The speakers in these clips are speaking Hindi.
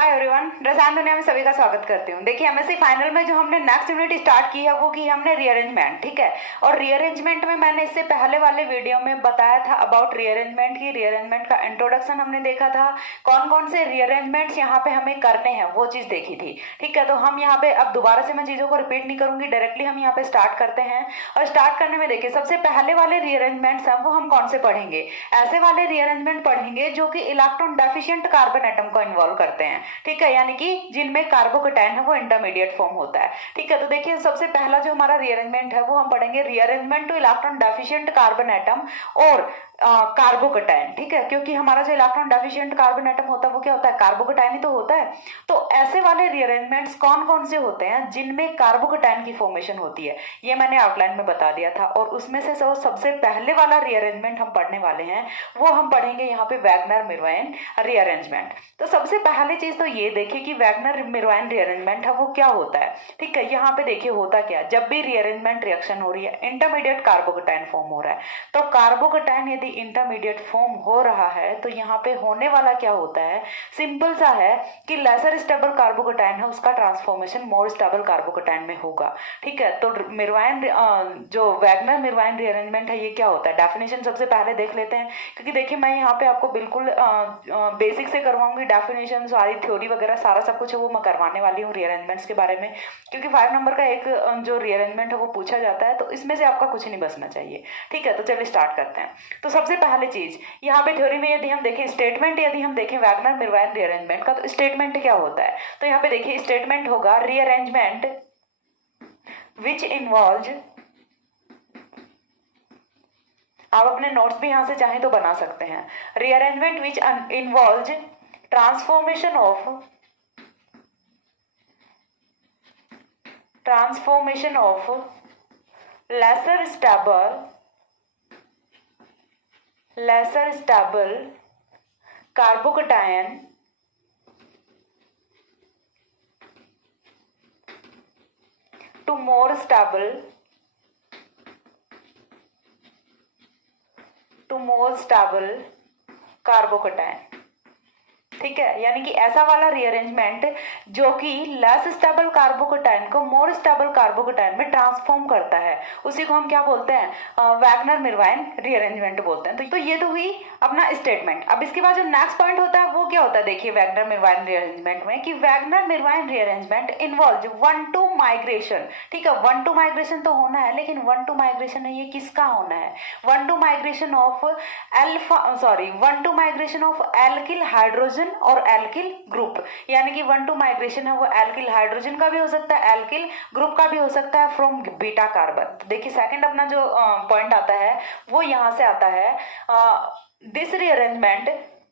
हाय एवरीवन, रसायन दुनिया में सभी का स्वागत करती हूँ। देखिए एमएससी फाइनल में जो हमने नेक्स्ट यूनिट स्टार्ट की है वो की हमने रीअरेंजमेंट, ठीक है। और रीअरेंजमेंट में मैंने इससे पहले वाले वीडियो में बताया था अबाउट रीअरेंजमेंट की। रीअरेंजमेंट का इंट्रोडक्शन हमने देखा था, कौन कौन से रीअरेंजमेंट्स यहाँ पे हमें करने हैं वो चीज देखी थी, ठीक है। तो हम यहाँ पे अब दोबारा से मैं चीजों को रिपीट नहीं करूंगी, डायरेक्टली हम यहाँ पे स्टार्ट करते हैं। और स्टार्ट करने में देखिए सबसे पहले वाले रीअरेंजमेंट्स हैं वो हम कौन से पढ़ेंगे। ऐसे वाले रीअरेंजमेंट पढ़ेंगे जो कि इलेक्ट्रॉन डेफिशिएंट कार्बन एटम को इन्वॉल्व करते हैं, ठीक है, यानी कि जिनमें कार्बोकैटायन है वो इंटरमीडिएट फॉर्म होता है, ठीक है। तो देखिए सबसे पहला जो हमारा रीअरेंजमेंट है वो हम पढ़ेंगे rearrangement two electron deficient carbon atom और कार्बोकैटायन, ठीक है। क्योंकि हमारा जो इलेक्ट्रॉन डेफिशिएंट कार्बन एटम होता है वो क्या होता है, कार्बोकैटायन ही तो होता है। तो ऐसे वाले रीअरेंजमेंट्स कौन कौन से होते हैं जिनमें कार्बोकैटायन की फॉर्मेशन होती है, ये मैंने आउटलाइन में बता दिया था। और उसमें से सबसे पहले वाला रीअरेंजमेंट हम पढ़ने वाले हैं वो हम पढ़ेंगे यहाँ पे वैगनर मिर्वाइन रीअरेंजमेंट। तो सबसे पहली चीज तो ये देखिए कि वैगनर मिर्वाइन रीअरेंजमेंट है वो क्या होता है, ठीक है। यहाँ पे देखिए होता क्या, जब भी रीअरेंजमेंट रिएक्शन हो रही है इंटरमीडिएट कार्बोकैटायन फॉर्म हो रहा है। तो कार्बोकैटायन यदि इंटरमीडिएट फॉर्म हो रहा है तो यहाँ पे होने वाला क्या होता है, सिंपल सा है कि लेसर स्टेबल कार्बोकैटायन है उसका ट्रांसफॉर्मेशन मोर स्टेबल कार्बोकैटायन में होगा, ठीक है। तो मिर्वाइन जो वैगनर मिर्वाइन रीअरेंजमेंट है ये क्या होता है, डेफिनेशन सबसे पहले देख लेते हैं। क्योंकि देखिए मैं यहाँ पे आपको बिल्कुल बेसिक से करवाऊंगी, डेफिनेशन सारी थ्योरी वगैरह सारा सब कुछ है वो मैं करवाने वाली हूँ रीअरेंजमेंट्स के बारे में। क्योंकि 5 नंबर का एक जो रीअरेंजमेंट है वो पूछा जाता है तो इसमें से आपका कुछ नहीं बचना चाहिए, ठीक है। तो चलिए स्टार्ट करते हैं। तो सबसे पहले चीज यहाँ पे थ्योरी में यदि हम देखें स्टेटमेंट, यदि हम देखें वैगनर मिर्वाइन रीअरेंजमेंट का, तो स्टेटमेंट क्या होता है। तो यहाँ पे देखिए स्टेटमेंट होगा रीअरेंजमेंट विच इन्वॉल्व, आप अपने नोट्स भी यहां से चाहें तो बना सकते हैं। Rearrangement which involve transformation of lesser stable carbocation to more stable carbocation, ठीक है। यानी कि ऐसा वाला रीअरेंजमेंट जो कि लेस स्टेबल कार्बोकैटायन को मोर स्टेबल कार्बोकैटायन में ट्रांसफॉर्म करता है उसी को हम क्या बोलते हैं, वैगनर मिर्वाइन रीअरेंजमेंट बोलते हैं। तो ये तो हुई अपना स्टेटमेंट। अब इसके बाद जो नेक्स्ट पॉइंट होता है वो क्या होता है, देखिए वैगनर मिर्वाइन रीअरेंजमेंट में कि Wagner Meerwein rearrangement involve 1-2 migration, ठीक है। 1-2 माइग्रेशन तो होना है, लेकिन 1-2 माइग्रेशन है ये किसका होना है, 1-2 माइग्रेशन ऑफ एल्किल हाइड्रोजन और एल्किल ग्रुप। यानी कि 1-2 माइग्रेशन है वो एल्किल हाइड्रोजन का भी हो सकता है, एल्किल ग्रुप का भी हो सकता है फ्रॉम बीटा कार्बन। तो देखिए सेकंड अपना जो पॉइंट आता है वो यहां से आता है दिस रीअरेंजमेंट,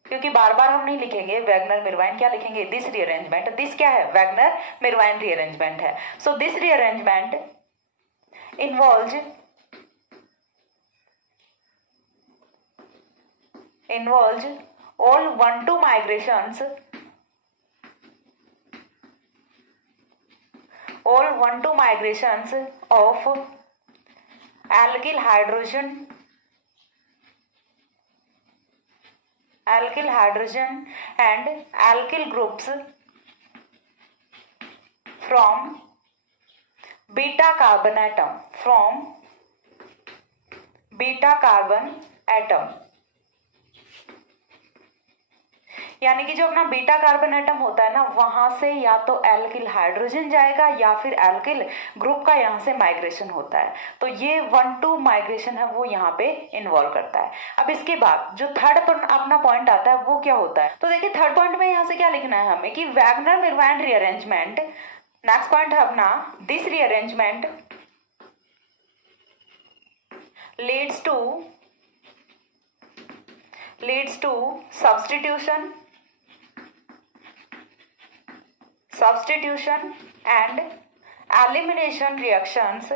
क्योंकि बार बार हम नहीं लिखेंगे वैगनर मिर्वाइन, क्या लिखेंगे दिस रीअरेंजमेंट। दिस क्या है, वैगनर मिर्वाइन रीअरेंजमेंट है। So this rearrangement involves all 1-2 migrations of alkyl hydrogen and alkyl groups from beta carbon atom, यानी कि जो अपना बीटा कार्बन एटम होता है ना वहां से या तो एल्किल हाइड्रोजन जाएगा या फिर एल्किल ग्रुप का यहां से माइग्रेशन होता है। तो ये 1-2 माइग्रेशन है वो यहाँ पे इन्वॉल्व करता है। अब इसके बाद जो थर्ड अपना पॉइंट आता है वो क्या होता है, तो देखिए थर्ड पॉइंट में यहाँ से क्या लिखना है हमें कि Wagner Meerwein rearrangement, next point है अपना this rearrangement leads to substitution and elimination reactions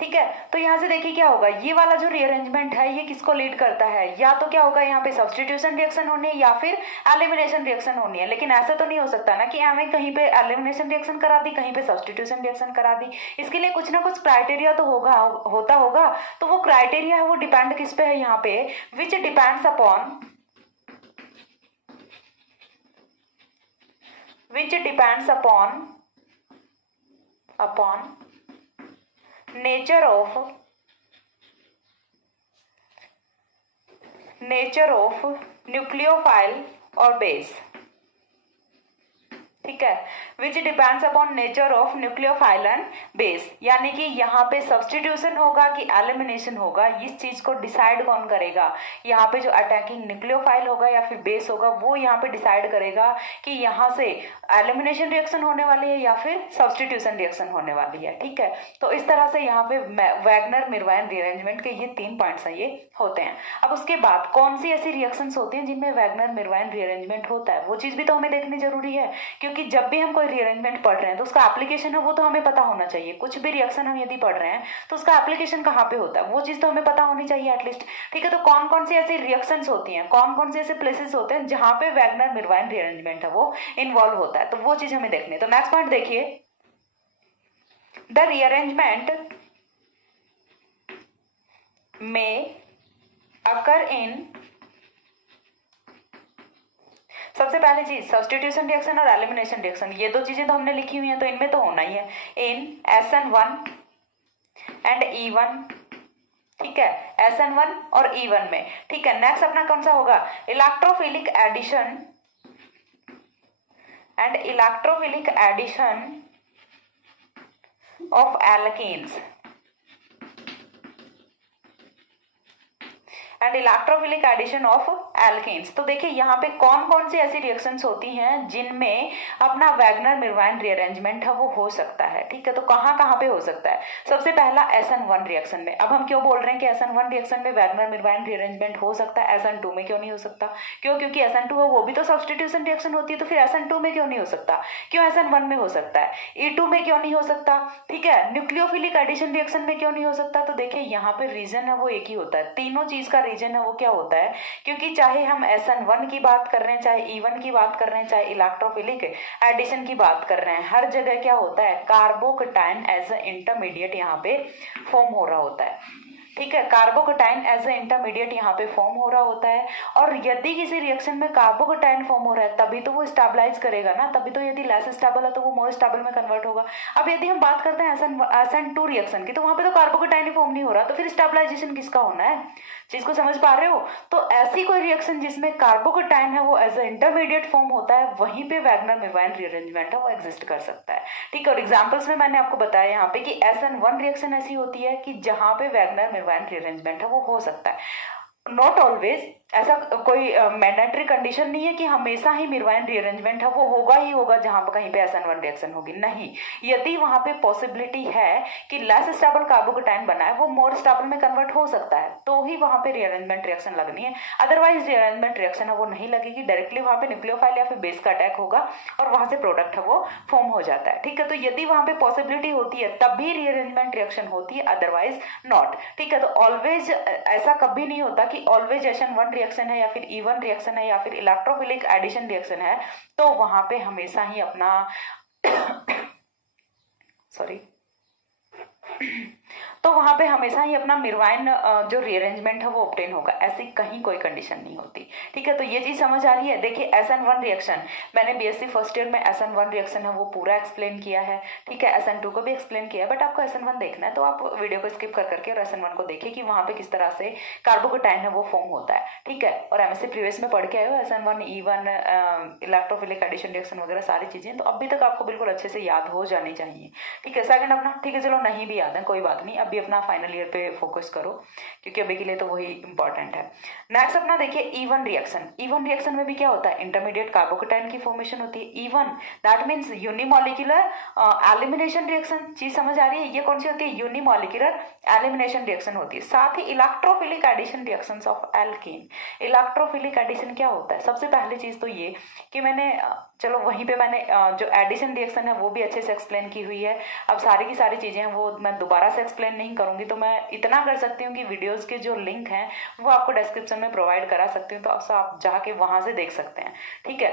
ठीक है। तो यहाँ से देखिए क्या होगा, ये वाला जो रीअरेंजमेंट है ये किसको लीड करता है, या तो क्या होगा यहाँ पे सब्स्टिट्यूशन रिएक्शन होनी है या फिर एलिमिनेशन रिएक्शन होनी है। लेकिन ऐसा तो नहीं हो सकता ना कि हमें कहीं पे एलिमिनेशन रिएक्शन करा दी, कहीं पे सब्स्टिट्यूशन रिएक्शन करा दी। इसके लिए कुछ ना कुछ क्राइटेरिया तो होगा, होता होगा। तो वो क्राइटेरिया है वो डिपेंड किस पे है यहाँ पे, which depends upon, which depends upon nature of nucleophile or base। ठीक है, which depends upon nature of nucleophile and base, यानी कि यहाँ पे सब्स्टिट्यूशन होगा कि एलिमिनेशन होगा, इस चीज को डिसाइड कौन करेगा, यहाँ पे जो अटैकिंग न्यूक्लियोफाइल होगा या फिर बेस होगा वो यहाँ पे डिसाइड करेगा कि यहाँ से एलिमिनेशन रिएक्शन होने वाली है या फिर सब्स्टिट्यूशन रिएक्शन होने वाली है। ठीक है, तो इस तरह से यहाँ पे वैगनर मिर्वाइन रीअरेंजमेंट के ये 3 पॉइंट्स हैं, ये होते हैं। अब उसके बाद कौन सी ऐसी रिएक्शंस होती हैं जिनमें वैगनर मिर्वाइन रीअरेंजमेंट होता है, वो चीज भी तो हमें देखनी जरूरी है, क्योंकि जब भी हम कोई रीअरेंजमेंट पढ़ रहे हैं तो उसका एप्लीकेशन है वो तो हमें पता होना चाहिए। कुछ भी रिएक्शन हम यदि पढ़ रहे हैं तो उसका एप्लीकेशन कहाँ पे होता है वो चीज तो हमें पता होनी चाहिए एटलीस्ट। ठीक है, तो कौन कौन सी ऐसी रिएक्शंस होती हैं, कौन कौन से ऐसे प्लेसेस होते हैं जहां पे वैगनर मिर्वाइन रीअरेंजमेंट है वो इन्वॉल्व होता है, तो वो चीज हमें देखनी है। तो नेक्स्ट पॉइंट देखिए, द रीअरेंजमेंट में अकर इन, सबसे पहली चीज सब्स्टिट्यूशन रिएक्शन और एलिमिनेशन रिएक्शन, ये 2 चीजें तो हमने लिखी हुई हैं तो इनमें तो होना ही है, इन SN1 एंड E1। ठीक है, SN1 और E1 में। ठीक है, नेक्स्ट अपना कौन सा होगा, electrophilic addition and electrophilic addition of alkenes and electrophilic addition of alkenes. तो देखिए यहाँ पे कौन कौन सी ऐसी रिएक्शंस होती हैं जिनमें अपना वैगनर मिर्वाइन रीअरेंजमेंट है वो हो सकता है। ठीक है, तो कहाँ कहाँ पे हो सकता है, सबसे पहला SN1 रिएक्शन में। अब हम क्यों बोल रहे हैं कि SN1 रिएक्शन में वैगनर मिर्वाइन रीअरेंजमेंट हो सकता है, SN2 में क्यों नहीं हो सकता, क्यों, क्योंकि SN2 है वो भी तो सब्स्टिट्यूशन रिएक्शन होती है, तो फिर SN2 में क्यों नहीं हो सकता, क्यों SN1 में हो सकता है, E2 में क्यों नहीं हो सकता। ठीक है, न्यूक्लियोफिलिक एडिशन रिएक्शन में क्यों नहीं हो सकता, तो देखिए यहाँ पे रीजन है वो एक ही होता है, तीनों चीज का रीजन है वो क्या होता है, क्योंकि चाहे हम SN1 की बात कर रहे हैं, चाहे E1 की बात कर रहे हैं, चाहे इलेक्ट्रोफिलिक एडिशन की बात कर रहे हैं, हर जगह क्या होता है, कार्बोकटाइन एज अ इंटरमीडिएट यहाँ पे फॉर्म हो रहा होता है। ठीक है, कार्बोकटाइन एज अ इंटरमीडिएट यहाँ पे फॉर्म हो रहा होता है, और यदि किसी रिएक्शन में कार्बोकटाइन फॉर्म हो रहा है तभी तो वो स्टेबलाइज करेगा ना, तभी तो यदि लेस स्टेबल है तो वो मोर स्टेबल में कन्वर्ट होगा। अब यदि हम बात करते हैं SN2 रिएक्शन की, तो वहां पे तो कार्बोकटाइन ही फॉर्म नहीं हो रहा, तो फिर स्टेबलाइजेशन किसका होना है, चीज को समझ पा रहे हो। तो ऐसी कोई रिएक्शन जिसमें कार्बोकटाइन है वो एज अ इंटरमीडिएट फॉर्म होता है, वहीं पे वैगनर मिर्वाइन रीअरेंजमेंट है वो एग्जिस्ट कर सकता है। ठीक है, और एग्जांपल्स में मैंने आपको बताया यहाँ पे कि SN1 रिएक्शन ऐसी होती है कि जहां पे वैगनर मिर्वाइन रीअरेंजमेंट है वो हो सकता है। नॉट ऑलवेज, ऐसा कोई मैंडेटरी कंडीशन नहीं है कि हमेशा ही मिर्वाइन रीअरेंजमेंट है वो होगा ही होगा जहां पर कहीं पे SN1 रिएक्शन होगी, नहीं। यदि वहां पे पॉसिबिलिटी है कि लेस स्टेबल कार्बोकटाइन बना है वो मोर स्टेबल में कन्वर्ट हो सकता है, तो ही वहां पे रीअरेंजमेंट रिएक्शन लगनी है, अदरवाइज रीअरेंजमेंट रिएक्शन है वो नहीं लगेगी, डायरेक्टली वहां पे न्यूक्लियोफाइल या फिर बेस का अटैक होगा और वहां से प्रोडक्ट है वो फॉर्म हो जाता है। ठीक है, तो यदि वहां पे पॉसिबिलिटी होती है तभी रीअरेंजमेंट रिएक्शन होती है, अदरवाइज नॉट। ठीक है, तो ऑलवेज ऐसा कभी नहीं होता कि ऑलवेज SN1 रिएक्शन है या फिर E1 रिएक्शन है या फिर इलेक्ट्रोफिलिक एडिशन रिएक्शन है तो वहां पे हमेशा ही अपना सॉरी तो वहां पे हमेशा ही अपना मिर्वाइन जो रीअरेंजमेंट है वो ऑब्टेन होगा, ऐसी कहीं कोई कंडीशन नहीं होती। ठीक है, तो ये चीज समझ आ रही है। देखिए SN1 रिएक्शन मैंने BSc फर्स्ट ईयर में SN1 रिएक्शन है वो पूरा एक्सप्लेन किया है। ठीक है, SN2 को भी एक्सप्लेन किया है, बट आपको SN1 देखना है तो आप वीडियो को स्किप कर करके और SN1 को देखिए कि वहां पे किस तरह से कार्बोकटाइन है वो फॉर्म होता है। ठीक है, और MSc प्रीवियस में पढ़ के आए हो SN1 E1 electrophilic addition reaction वगैरह सारी चीजें, तो अभी तक आपको बिल्कुल अच्छे से याद हो जानी चाहिए। ठीक है, सेकंड अपना, ठीक है चलो नहीं भी याद है कोई बात नहीं, अभी अपना फाइनल ईयर पे फोकस करो क्योंकि अभी के लिए तो वही इंपॉर्टेंट है। नेक्स्ट अपना देखिए E1 रिएक्शन। E1 रिएक्शन में भी क्या होता है, इंटरमीडिएट कार्बोकटाइन की फॉर्मेशन होती है। E1 that means unimolecular elimination reaction, चीज समझ आ रही है, ये कौन सी होती है, यूनिमॉलिक्यूलर एलिमिनेशन रिएक्शन होती है। साथ ही electrophilic addition reactions of alkene. Electrophilic addition क्या होता है, सबसे पहली चीज तो ये कि मैंने चलो वहीं पे मैंने जो एडिशन रिएक्शन है वो भी अच्छे से एक्सप्लेन की हुई है, अब सारी की सारी चीजें वो मैं दोबारा से एक्सप्लेन नहीं करूंगी, तो मैं इतना कर सकती हूँ कि वीडियोस के जो लिंक हैं वो आपको डिस्क्रिप्शन में प्रोवाइड करा सकती हूँ, तो आप जाके वहां से देख सकते हैं, ठीक है।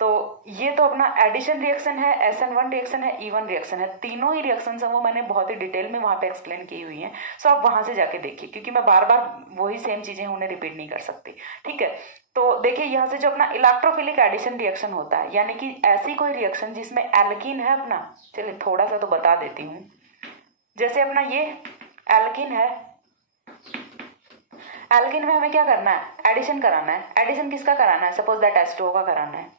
तो ये तो अपना एडिशन रिएक्शन है, SN1 रिएक्शन है, E1 रिएक्शन है, तीनों ही रिएक्शन है वो मैंने बहुत ही डिटेल में वहां पे एक्सप्लेन की हुई है। सो आप वहां से जाके देखिए, क्योंकि मैं बार बार वही सेम चीजें उन्हें रिपीट नहीं कर सकती, ठीक है। तो देखिए यहाँ से जो अपना इलेक्ट्रोफिलिक एडिशन रिएक्शन होता है, यानी कि ऐसी कोई रिएक्शन जिसमें एल्कीन है अपना, चलिए थोड़ा सा तो बता देती हूँ। जैसे अपना ये एल्कीन है, एल्कीन में हमें क्या करना है, एडिशन कराना है। एडिशन किसका कराना है, सपोज दैट H2O का कराना है,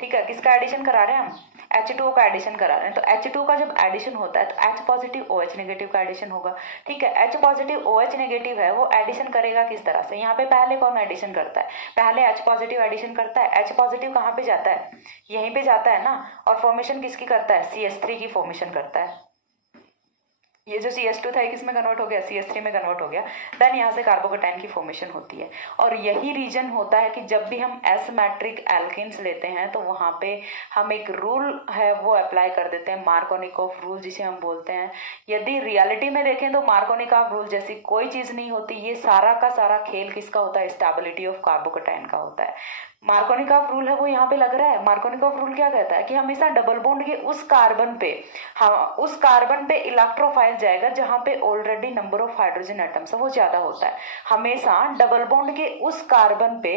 ठीक है। किसका एडिशन करा रहे हैं हम, H2O का एडिशन करा रहे हैं। तो H2O का जब एडिशन होता है तो H पॉजिटिव OH नेगेटिव का एडिशन होगा, ठीक है। H पॉजिटिव OH नेगेटिव है, वो एडिशन करेगा किस तरह से, यहाँ पे पहले कौन एडिशन करता है, पहले H पॉजिटिव एडिशन करता है। H पॉजिटिव कहाँ पे जाता है, यहीं पे जाता है ना, और फॉर्मेशन किसकी करता है, CH3 की फॉर्मेशन करता है। ये जो CH2 था किसमें कन्वर्ट हो गया, CH3 में कन्वर्ट हो गया। देन यहाँ से कार्बोकेटाइन की फॉर्मेशन होती है। और यही रीजन होता है कि जब भी हम एसिमेट्रिक एल्केन्स लेते हैं तो वहाँ पे हम एक रूल है वो अप्लाई कर देते हैं, मार्कोनिकॉफ रूल जिसे हम बोलते हैं। यदि रियलिटी में देखें तो मार्कोनिकॉफ रूल जैसी कोई चीज नहीं होती, ये सारा का सारा खेल किसका होता है, स्टेबिलिटी ऑफ कार्बोकेटाइन का होता है। मार्कोनिकॉफ रूल है वो यहाँ पे लग रहा है। मार्कोनिकॉफ रूल क्या कहता है कि हमेशा डबल बॉन्ड के उस कार्बन पे, हाँ उस कार्बन पे इलेक्ट्रोफाइल जाएगा जहां पे already number of hydrogen atoms है वो ज्यादा होता है। हमेशा डबल बॉन्ड के उस कार्बन पे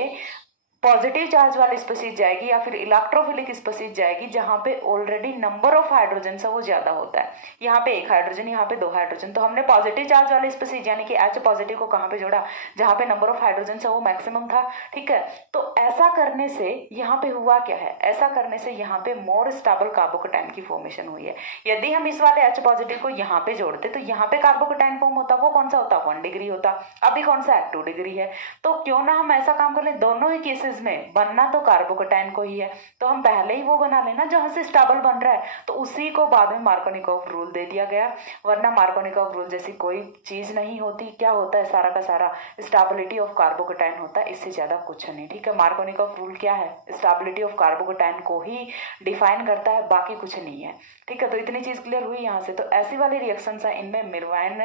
पॉजिटिव चार्ज वाली स्पीसीज जाएगी या फिर इलेक्ट्रोफिलिक स्पीसीज जाएगी जहां पे ऑलरेडी नंबर ऑफ हाइड्रोजन है वो ज्यादा होता है। यहाँ पे 1 हाइड्रोजन, यहाँ पे 2 हाइड्रोजन, तो हमने पॉजिटिव चार्ज वाली स्पीसीज यानी कि H पॉजिटिव को कहाँ पे जोड़ा, जहां पे नंबर ऑफ हाइड्रोजन है वो मैक्सिमम था, ठीक है। तो ऐसा करने से यहाँ पे हुआ क्या है, ऐसा करने से यहाँ पे मोर स्टेबल कार्बोकेटाइन की फॉर्मेशन हुई है। यदि हम इस वाले H पॉजिटिव को यहाँ पे जोड़ते तो यहाँ पे कार्बोकेटाइन फॉर्म होता, वो कौन सा होता, 1 डिग्री होता। अभी कौन सा है, 2 डिग्री है। तो क्यों ना हम ऐसा काम कर ले, दोनों ही केसेस में बनना तो कार्बोकेटाइन को ही है, तो हम पहले ही वो बना लेना जहां से स्टेबल बन रहा है, तो उसी को बाद में मार्कोनिकॉफ रूल दे दिया गया। वरना मार्कोनिकॉफ रूल जैसी कोई चीज नहीं होती। क्या होता है, सारा का सारा स्टेबिलिटी ऑफ कार्बोकेटाइन होता है, इससे ज्यादा कुछ नहीं, ठीक है। मार्कोनिकॉफ रूल क्या है, स्टेबिलिटी ऑफ कार्बोकेटाइन को ही डिफाइन करता है, बाकी कुछ नहीं है, ठीक है। तो इतनी चीज क्लियर हुई यहाँ से। तो ऐसी वाली रिएक्शन है, इनमें मिरवाइन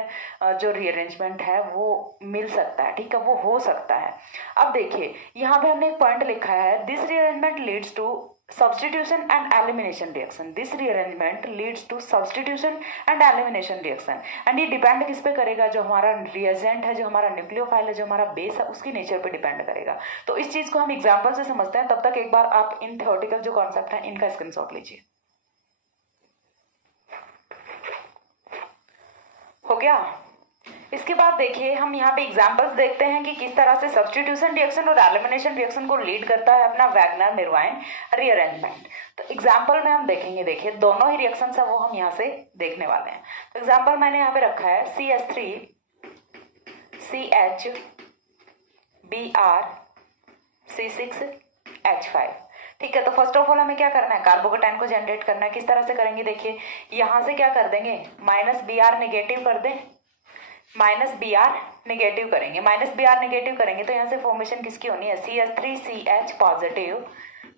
जो रीअरेंजमेंट है वो मिल सकता है, ठीक है, वो हो सकता है। अब देखिए यहाँ पे हमने एक पॉइंट लिखा है, this rearrangement leads to substitution and elimination reaction. This rearrangement leads to substitution and elimination reaction. and ये डिपेंड किस पे करेगा, जो हमारा रिएजेंट है, जो हमारा न्यूक्लियोफाइल है, जो हमारा बेस है, उसकी नेचर पे डिपेंड करेगा। तो इस चीज को हम एग्जांपल से समझते हैं। तब तक एक बार आप इन थ्योरेटिकल जो कॉन्सेप्ट है इनका स्क्रीनशॉट लीजिए। हो गया। इसके बाद देखिए हम यहाँ पे एग्जांपल्स देखते हैं कि किस तरह से सब्स्टिट्यूशन रिएक्शन और एलिमिनेशन रिएक्शन को लीड करता है अपना वैगनर मिरवाइन रीअरेंजमेंट। तो एग्जांपल में हम देखेंगे, देखिए दोनों ही रिएक्शंस है वो हम यहाँ से देखने वाले हैं। तो एग्जांपल मैंने यहाँ पे रखा है CH3 CH Br C6 H5, ठीक है। तो फर्स्ट ऑफ ऑल हमें क्या करना है, कार्बोकेटाइन को जनरेट करना है। किस तरह से करेंगे, देखिए यहां से क्या कर देंगे, -Br नेगेटिव कर दें, -Br नेगेटिव करेंगे, -Br नेगेटिव करेंगे तो यहाँ से फॉर्मेशन किसकी होनी है, CH3CH पॉजिटिव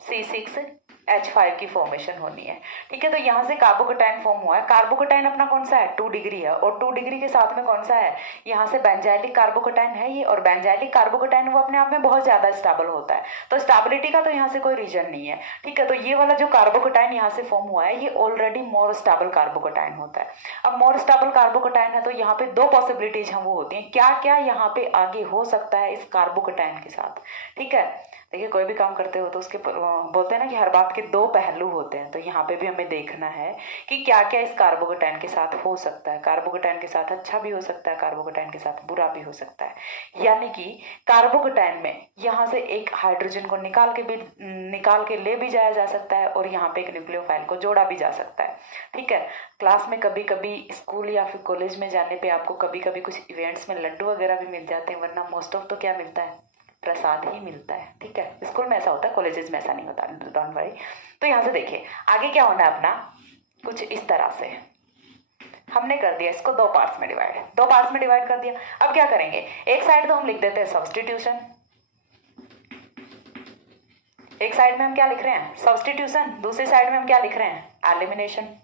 C6 H5 की फॉर्मेशन होनी है, ठीक है। तो यहाँ से कार्बोकेटाइन फॉर्म हुआ है। कार्बोकेटाइन अपना कौन सा है, 2 डिग्री है, और 2 डिग्री के साथ में कौन सा है, यहाँ से बेंजाइलिक कार्बोकेटाइन है ये, और बेंजाइलिक कार्बोकेटाइन वो अपने आप में बहुत ज्यादा स्टेबल होता है। तो स्टेबिलिटी का तो यहाँ से कोई रीजन नहीं है, ठीक है। तो ये वाला जो कार्बोकेटाइन यहाँ से फॉर्म हुआ है ये ऑलरेडी मोर स्टेबल कार्बोकेटाइन होता है। अब मोर स्टेबल कार्बोकेटाइन है तो यहाँ पे 2 पॉसिबिलिटीज हम वो होती हैं, क्या क्या यहाँ पे आगे हो सकता है इस कार्बोकेटाइन के साथ, ठीक है। देखिए कोई भी काम करते हो तो उसके बोलते हैं ना कि हर बात के 2 पहलू होते हैं। तो यहाँ पे भी हमें देखना है कि क्या क्या इस कार्बोकेटाइन के साथ हो सकता है। कार्बोकेटाइन के साथ अच्छा भी हो सकता है, कार्बोकेटाइन के साथ बुरा भी हो सकता है। यानी कि कार्बोकेटाइन में यहाँ से एक हाइड्रोजन को निकाल के ले भी जाया जा सकता है, और यहाँ पे एक न्यूक्लियोफाइल को जोड़ा भी जा सकता है, ठीक है। क्लास में कभी कभी स्कूल या फिर कॉलेज में जाने पे आपको कभी कभी कुछ इवेंट्स में लड्डू वगैरह भी मिल जाते हैं, वरना मोस्ट ऑफ तो क्या मिलता है, प्रसाद ही मिलता है, ठीक है। स्कूल में ऐसा होता है, कॉलेजेस में ऐसा नहीं होता, डोंट वरी। तो यहाँ से देखिए आगे क्या होना है अपना, कुछ इस तरह से हमने कर दिया इसको 2 पार्ट्स में डिवाइड, 2 पार्ट्स में डिवाइड कर दिया। अब क्या करेंगे, एक साइड तो हम लिख देते हैं सब्स्टिट्यूशन, एक साइड में हम क्या लिख रहे हैं, सब्स्टिट्यूशन, दूसरी साइड में हम क्या लिख रहे हैं, एलिमिनेशन।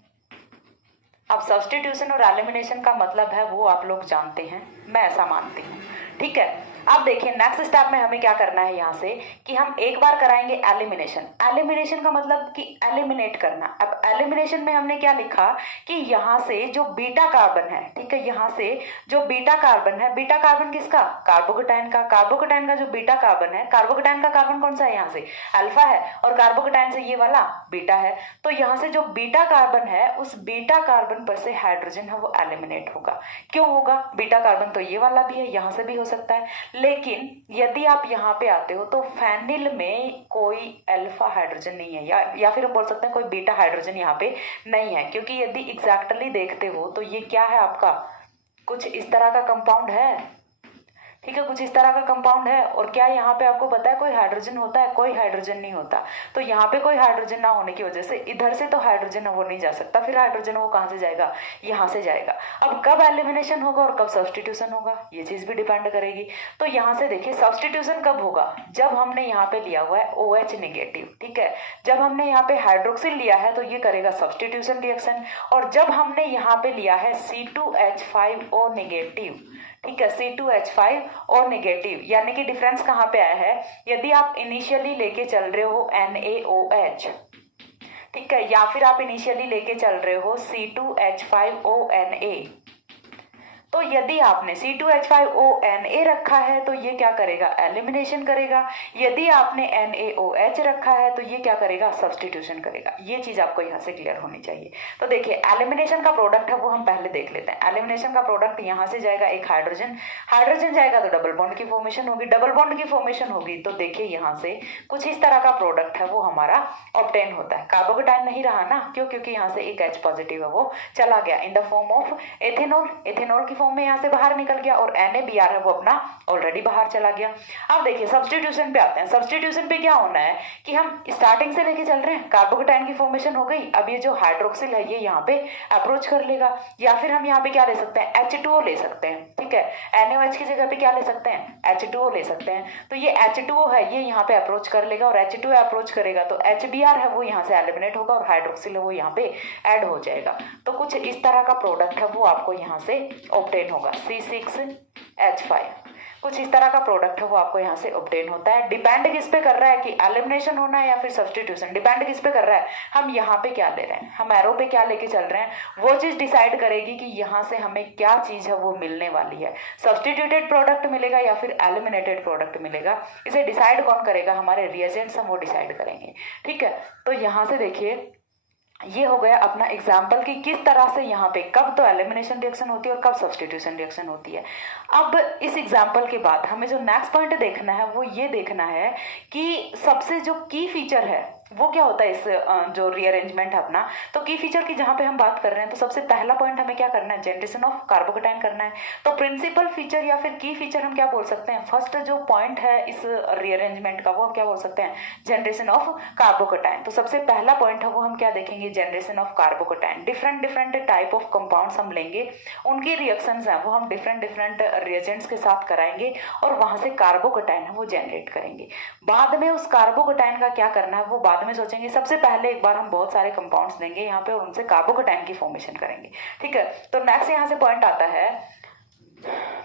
अब सब्स्टिट्यूशन और एलिमिनेशन का मतलब है वो आप लोग जानते हैं, मैं ऐसा मानती हूँ, ठीक है। अब देखिए नेक्स्ट स्टेप में हमें क्या करना है यहाँ से कि हम एक बार कराएंगे एलिमिनेशन। एलिमिनेशन का मतलब कि एलिमिनेट करना। अब एलिमिनेशन में हमने क्या लिखा कि यहाँ से जो बीटा कार्बन है, ठीक है, यहाँ से जो बीटा कार्बन है, बीटा कार्बन किसका, कार्बोकेटाइन का। कार्बोकेटाइन का जो बीटा कार्बन है, कार्बोकेटाइन का कार्बन कौन सा है, यहाँ से अल्फा है, और कार्बोकेटाइन से ये वाला बीटा है। तो यहाँ से जो बीटा कार्बन है उस बीटा कार्बन पर से हाइड्रोजन है वो एलिमिनेट होगा। क्यों होगा, बीटा कार्बन तो ये वाला भी है, यहाँ से भी हो सकता है। लेकिन यदि आप यहाँ पे आते हो तो फेनिल में कोई अल्फा हाइड्रोजन नहीं है, या फिर हम बोल सकते हैं कोई बीटा हाइड्रोजन यहाँ पे नहीं है, क्योंकि यदि एग्जैक्टली देखते हो तो ये क्या है आपका, कुछ इस तरह का कंपाउंड है, ठीक है, कुछ इस तरह का कंपाउंड है। और क्या यहाँ पे आपको पता है कोई हाइड्रोजन होता है, कोई हाइड्रोजन नहीं होता। तो यहाँ पे कोई हाइड्रोजन ना होने की वजह से इधर से तो हाइड्रोजन है वो नहीं जा सकता, फिर हाइड्रोजन वो कहाँ से जाएगा, यहाँ से जाएगा। अब कब एलिमिनेशन होगा और कब सब्स्टिट्यूशन होगा, ये चीज भी डिपेंड करेगी। तो यहाँ से देखिए सब्स्टिट्यूशन कब होगा, जब हमने यहाँ पे लिया हुआ है OH नेगेटिव, ठीक है। जब हमने यहाँ पे हाइड्रोक्सिल लिया है तो ये करेगा सब्स्टिट्यूशन रिएक्शन, और जब हमने यहाँ पे लिया है C2H5O नेगेटिव, ठीक है, C2H5O नेगेटिव, यानी कि डिफरेंस कहाँ पे आया है, यदि आप इनिशियली लेके चल रहे हो NaOH, ठीक है, या फिर आप इनिशियली लेके चल रहे हो C2H5ONa, तो यदि आपने C2H5ONa रखा है तो ये क्या करेगा, एलिमिनेशन करेगा। यदि आपने NaOH रखा है तो ये क्या करेगा, सब्स्टिट्यूशन करेगा। ये चीज आपको यहाँ से क्लियर होनी चाहिए। तो देखिए एलिमिनेशन का प्रोडक्ट है वो हम पहले देख लेते हैं। एलिमिनेशन का प्रोडक्ट यहाँ से जाएगा एक हाइड्रोजन, हाइड्रोजन जाएगा तो डबल बॉन्ड की फॉर्मेशन होगी, डबल बॉन्ड की फॉर्मेशन होगी तो देखिए यहाँ से कुछ इस तरह का प्रोडक्ट है वो हमारा ऑब्टेन होता है। कार्बोकेटाइन नहीं रहा ना, क्यों, क्योंकि यहाँ से एक H पॉजिटिव है वो चला गया in the form of ethanol, ethanol की फॉर्म में यहाँ से बाहर निकल गया, और NaBr है वो अपना ऑलरेडी बाहर चला गया। अब देखिए सब्स्टिट्यूशन पे आते हैं। सब्स्टिट्यूशन पे क्या होना है कि हम स्टार्टिंग से लेके चल रहे हैं, कार्बोकेटाइन की फॉर्मेशन हो गई, अब ये जो हाइड्रोक्सिल है ये यहाँ पे अप्रोच कर लेगा, या फिर हम यहाँ पे क्या ले सकते हैं, H2O ले सकते हैं, ठीक है। NaOH की जगह पे क्या ले सकते हैं, H2O ले सकते हैं। तो ये H2O है ये यहाँ पे अप्रोच कर लेगा, और H2O अप्रोच करेगा तो HBr है वो यहाँ से एलिमिनेट होगा, और हाइड्रोक्सिल है वो यहाँ पे ऐड हो जाएगा। तो कुछ इस तरह का प्रोडक्ट है वो आपको यहाँ से ऑब्टेन होगा, C6H5, कुछ इस तरह का प्रोडक्ट है वो आपको यहाँ से ऑब्टेन होता है। डिपेंड किस पे कर रहा है कि एलिमिनेशन होना है या फिर सब्स्टिट्यूशन, डिपेंड किस पे कर रहा है, हम यहाँ पे क्या ले रहे हैं, हम एरो पे क्या लेके चल रहे हैं, वो चीज डिसाइड करेगी कि यहाँ से हमें क्या चीज है वो मिलने वाली है, सब्स्टिट्यूटेड प्रोडक्ट मिलेगा या फिर एलिमिनेटेड प्रोडक्ट मिलेगा। इसे डिसाइड कौन करेगा, हमारे रिएजेंट्स हम वो डिसाइड करेंगे, ठीक है। तो यहाँ से देखिए ये हो गया अपना एग्जाम्पल कि किस तरह से यहाँ पे कब तो एलिमिनेशन रिएक्शन होती है और कब सब्स्टिट्यूशन रिएक्शन होती है। अब इस एग्जाम्पल के बाद हमें जो नेक्स्ट पॉइंट देखना है वो ये देखना है कि सबसे जो की फीचर है वो क्या होता है इस जो रीअरेंजमेंट है अपना। तो की फीचर की जहाँ पे हम बात कर रहे हैं तो सबसे पहला पॉइंट हमें क्या करना है, जनरेशन ऑफ कार्बोकेटाइन करना है। तो प्रिंसिपल फीचर या फिर की फीचर हम क्या बोल सकते हैं, फर्स्ट जो पॉइंट है इस रीअरेंजमेंट का वो हम क्या बोल सकते हैं, जनरेशन ऑफ कार्बोकेटाइन। तो सबसे पहला पॉइंट है वो हम क्या देखेंगे, generation of carbocation. Different different type of compounds हम लेंगे, उनकी रिएक्शंस हैं वो हम डिफरेंट डिफरेंट रिएजेंट्स के साथ कराएंगे और वहां से कार्बोकेटाइन है वो जनरेट करेंगे। बाद में उस कार्बोकेटाइन का क्या करना है वो बाद में सोचेंगे। सबसे पहले एक बार हम बहुत सारे कंपाउंड्स लेंगे यहाँ पे और उनसे कार्बोकेटाइन की फॉर्मेशन करेंगे, ठीक है। तो नेक्स्ट यहाँ से पॉइंट आता है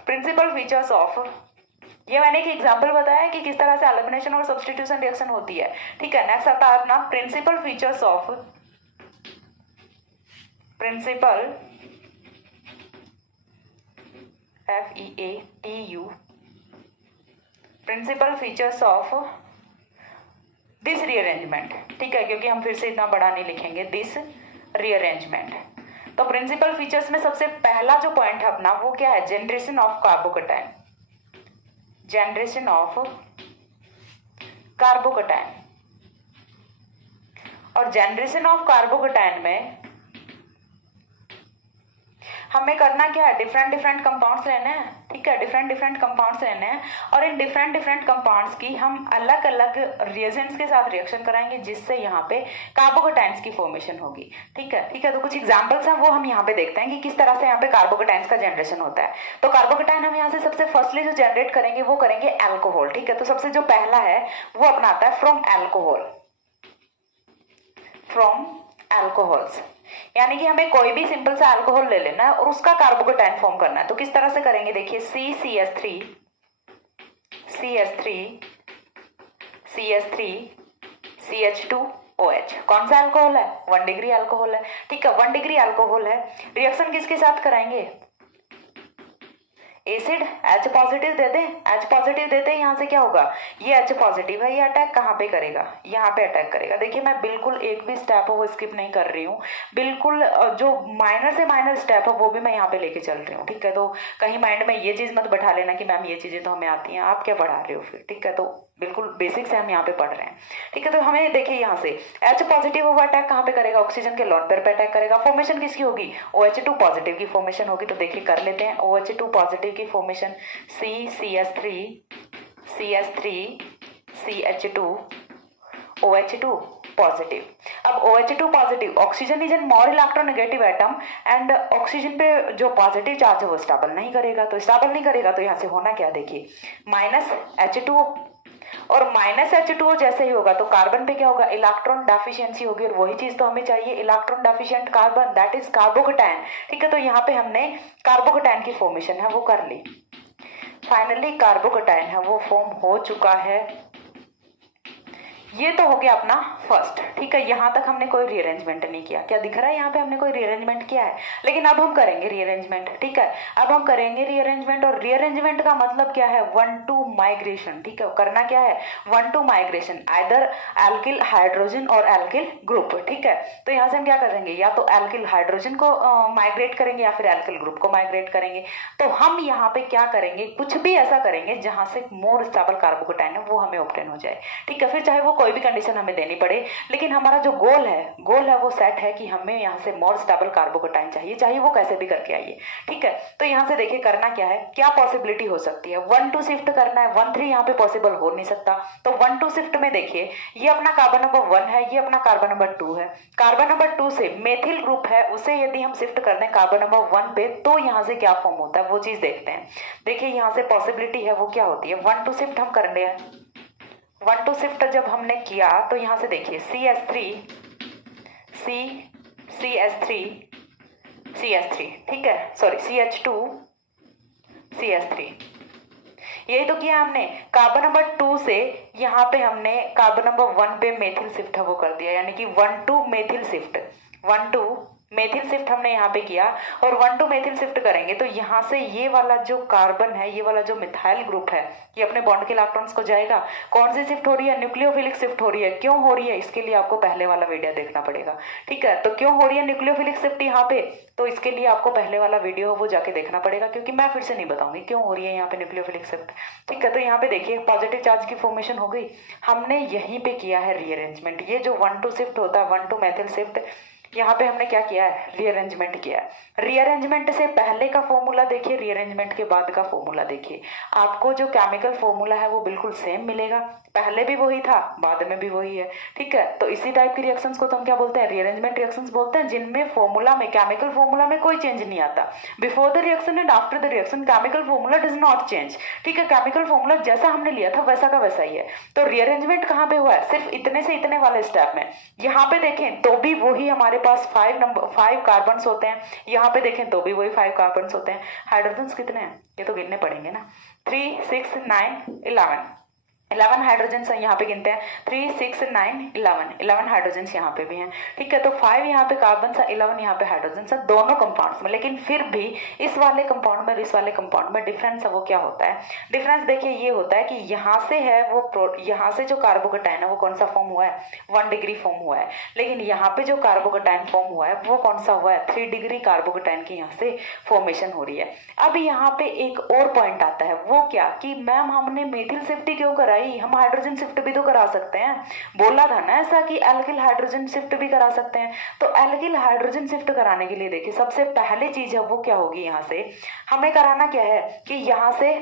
प्रिंसिपल फीचर्स ऑफ, ये मैंने एक एग्जांपल बताया कि किस तरह से एलिमिनेशन और सब्स्टिट्यूशन रिएक्शन होती है, ठीक है। नेक्स्ट आता है अपना principal features of, principal FEATU, principal features of this rearrangement, ठीक है, क्योंकि हम फिर से इतना बड़ा नहीं लिखेंगे, दिस रीअरेंजमेंट। तो प्रिंसिपल फीचर्स में सबसे पहला जो पॉइंट है अपना वो क्या है, generation of carbocation, generation of carbocation. और जनरेशन ऑफ कार्बोकेटाइन में हमें करना क्या है, डिफरेंट डिफरेंट कंपाउंड्स लेने हैं, ठीक है, डिफरेंट डिफरेंट कंपाउंड्स लेने हैं और इन डिफरेंट डिफरेंट कंपाउंड्स की हम अलग अलग रिएजेंट्स के साथ रिएक्शन कराएंगे जिससे यहाँ पे कार्बोकेटाइन्स की फॉर्मेशन होगी, ठीक है, ठीक है। तो कुछ एग्जांपल्स हैं वो हम यहाँ पे देखते हैं कि किस तरह से यहाँ पे कार्बोकेटाइन्स का जनरेशन होता है। तो कार्बोकेटाइन हम यहाँ से सबसे फर्स्टली जो जनरेट करेंगे वो करेंगे एल्कोहल, ठीक है। तो सबसे जो पहला है वो अपना आता है फ्रॉम एल्कोहल, फ्रॉम एल्कोहल्स, यानी कि हमें कोई भी सिंपल सा अल्कोहल ले लेना है और उसका कार्बोकेटाइन फॉर्म करना है। तो किस तरह से करेंगे देखिए, CCS3 CH3 CH2OH। कौन सा अल्कोहल है? 1 डिग्री अल्कोहल है। ठीक है, 1 डिग्री अल्कोहल है। रिएक्शन किसके साथ कराएंगे? एसिड H पॉजिटिव दे दें, H पॉजिटिव देते हैं, यहाँ से क्या होगा, ये H पॉजिटिव है, ये अटैक कहाँ पे करेगा, यहाँ पे अटैक करेगा। देखिए मैं बिल्कुल एक भी स्टेप है वो स्किप नहीं कर रही हूँ, बिल्कुल जो माइनर से माइनर स्टेप है वो भी मैं यहाँ पे लेके चल रही हूँ। ठीक है, तो कहीं माइंड में ये चीज मत बैठा लेना कि मैम ये चीजें तो हमें आती हैं, आप क्या पढ़ा रहे हो फिर। ठीक है, तो बिल्कुल बेसिक से हम यहाँ पे पढ़ रहे हैं। ठीक है, तो हमें देखिए यहाँ से H पॉजिटिव होगा, अटैक कहाँ पे करेगा, ऑक्सीजन के लोन पेयर पे अटैक करेगा। फॉर्मेशन किसकी होगी? OH2 पॉजिटिव की फॉर्मेशन होगी। तो देखिए कर लेते हैं, OH2 पॉजिटिव की formation CCS3 CH2 OH2 positive. अब OH2 positive, oxygen is an more electronegative atom and oxygen पे जो पॉजिटिव चार्ज है वो स्टेबल नहीं करेगा। तो स्टेबल नहीं करेगा तो यहाँ से होना क्या, देखिए -H2 और -H2O जैसे ही होगा तो कार्बन पे क्या होगा, इलेक्ट्रॉन डेफिशिएंसी होगी। और वही चीज तो हमें चाहिए, electron deficient carbon, that is carbocation. ठीक है, तो यहाँ पे हमने कार्बोकेटाइन की फॉर्मेशन है वो कर ली। फाइनली कार्बोकेटाइन है वो फॉर्म हो चुका है। ये तो हो गया अपना फर्स्ट। ठीक है, यहाँ तक हमने कोई रीअरेंजमेंट नहीं किया। क्या दिख रहा है, यहाँ पे हमने कोई रीअरेंजमेंट किया है, लेकिन अब हम करेंगे रीअरेंजमेंट। ठीक है, अब हम करेंगे रीअरेंजमेंट, और रीअरेंजमेंट का मतलब क्या है, 1-2 माइग्रेशन। ठीक है, करना क्या है, 1-2 माइग्रेशन, आइदर एल्किल हाइड्रोजन और एल्किल ग्रुप। ठीक है, तो यहाँ से हम क्या करेंगे, या तो एल्किल हाइड्रोजन को माइग्रेट करेंगे या फिर एल्किल ग्रुप को माइग्रेट करेंगे। तो हम यहाँ पे क्या करेंगे, कुछ भी ऐसा करेंगे जहां से मोर स्टेबल कार्बोकेटाइन है वो हमें ऑब्टेन हो जाए। ठीक है, फिर चाहे वो कोई भी कंडीशन हमें देनी पड़े, लेकिन हमारा जो गोल है वो सेट है कि हमें यहाँ से मोर स्टेबल कार्बोकेटाइन चाहिए, चाहे वो कैसे भी करके आइए। ठीक है, तो यहाँ से देखिए करना क्या है, क्या पॉसिबिलिटी हो सकती है, 1-2 शिफ्ट करना है, 1-3 यहाँ पे पॉसिबल हो नहीं सकता। तो 1-2 शिफ्ट में देखिए, ये अपना कार्बन नंबर 1 है, ये अपना कार्बन नंबर 2 है। कार्बन नंबर 2 से मेथिल ग्रुप है, उसे यदि हम शिफ्ट कर दें कार्बन नंबर 1 पे, तो यहाँ से क्या फॉर्म होता है वो चीज देखते हैं। देखिए यहाँ से पॉसिबिलिटी है वो क्या होती है, 1-2 शिफ्ट हम कर रहे हैं। 1-2 शिफ्ट जब हमने किया तो यहाँ से देखिए CH3, ठीक है, सॉरी CH2 CH3, यही तो किया हमने। कार्बन नंबर 2 से यहाँ पे हमने कार्बन नंबर 1 पे मेथिल शिफ्ट है वो कर दिया, यानी कि 1-2 मेथिल शिफ्ट, 1-2 मेथिल शिफ्ट हमने यहाँ पे किया। और 1-2 मेथिल शिफ्ट करेंगे तो यहाँ से ये वाला जो कार्बन है, ये वाला जो मिथाइल ग्रुप है, ये अपने बॉन्ड के इलेक्ट्रॉन्स को जाएगा। कौन सी शिफ्ट हो रही है, न्यूक्लियोफिलिक शिफ्ट हो रही है। क्यों हो रही है, इसके लिए आपको पहले वाला वीडियो देखना पड़ेगा। ठीक है, तो क्यों हो रही है न्यूक्लियोफिलिक शिफ्ट यहाँ पे, तो इसके लिए आपको पहले वाला वीडियो वो जाके देखना पड़ेगा, क्योंकि मैं फिर से नहीं बताऊंगी क्यों हो रही है यहाँ पे न्यूक्लियोफिलिक शिफ्ट। ठीक है, तो यहाँ पे देखिए पॉजिटिव चार्ज की फॉर्मेशन हो गई, हमने यहीं पे किया है रीअरेंजमेंट। ये जो 1-2 शिफ्ट होता है, 1-2 मेथिल शिफ्ट, यहाँ पे हमने क्या किया है, रीअरेंजमेंट किया है। रीअरेंजमेंट से पहले का फॉर्मूला देखिए, रीअरेंजमेंट के बाद का फॉर्मूला देखिए, आपको जो केमिकल फॉर्मूला है वो बिल्कुल सेम मिलेगा। पहले भी वही था, बाद में भी वही है। ठीक है, तो इसी टाइप की रिएक्शंस को तो हम क्या बोलते हैं, रीअरेंजमेंट रिएक्शंस बोलते हैं, जिनमें फॉर्मूला में, केमिकल फॉर्मूला में कोई चेंज नहीं आता। Before the reaction and after the reaction chemical formula does not change. ठीक है, केमिकल फॉर्मूला जैसा हमने लिया था वैसा का वैसा ही है। तो रीअरेंजमेंट कहाँ पे हुआ है, सिर्फ इतने से इतने वाले स्टेप में। यहाँ पे देखें तो भी वही हमारे पास 5 कार्बन होते हैं, यहाँ पे देखें तो भी वही 5 कार्बन होते हैं। हाइड्रोजन कितने हैं, ये तो गिनने पड़ेंगे ना, 3, 6, 9, 11 हाइड्रोजन यहाँ पे गिनते हैं, 3, 6, 9, 11 हाइड्रोजन यहाँ पे भी हैं। ठीक है, तो 5 यहाँ पे कार्बन सा, 11 यहाँ पे हाइड्रोजन सा, दोनों कंपाउंड्स में। लेकिन फिर भी इस वाले कंपाउंड में और इस वाले कंपाउंड में डिफरेंस है वो क्या होता है, डिफरेंस देखिए ये होता है कि यहाँ से है वो, यहाँ से जो कार्बोकेटाइन है वो कौन सा फॉर्म हुआ है, 1 डिग्री फॉर्म हुआ है। लेकिन यहाँ पे जो कार्बोकेटाइन फॉर्म हुआ है वो कौन सा हुआ है, 3 डिग्री कार्बोकेटाइन की यहाँ से फॉर्मेशन हो रही है। अब यहाँ पे एक और पॉइंट आता है, वो क्या कि मैम हमने मेथिल शिफ्ट क्यों कराई, हम हाइड्रोजन शिफ्ट भी तो करा सकते हैं। बोला था ना ऐसा कि एल्किल हाइड्रोजन शिफ्ट भी करा सकते हैं। तो एल्किल हाइड्रोजन शिफ्ट कराने के लिए देखिए सबसे पहले चीज है वो क्या होगी, यहाँ से हमें कराना क्या है कि यहाँ से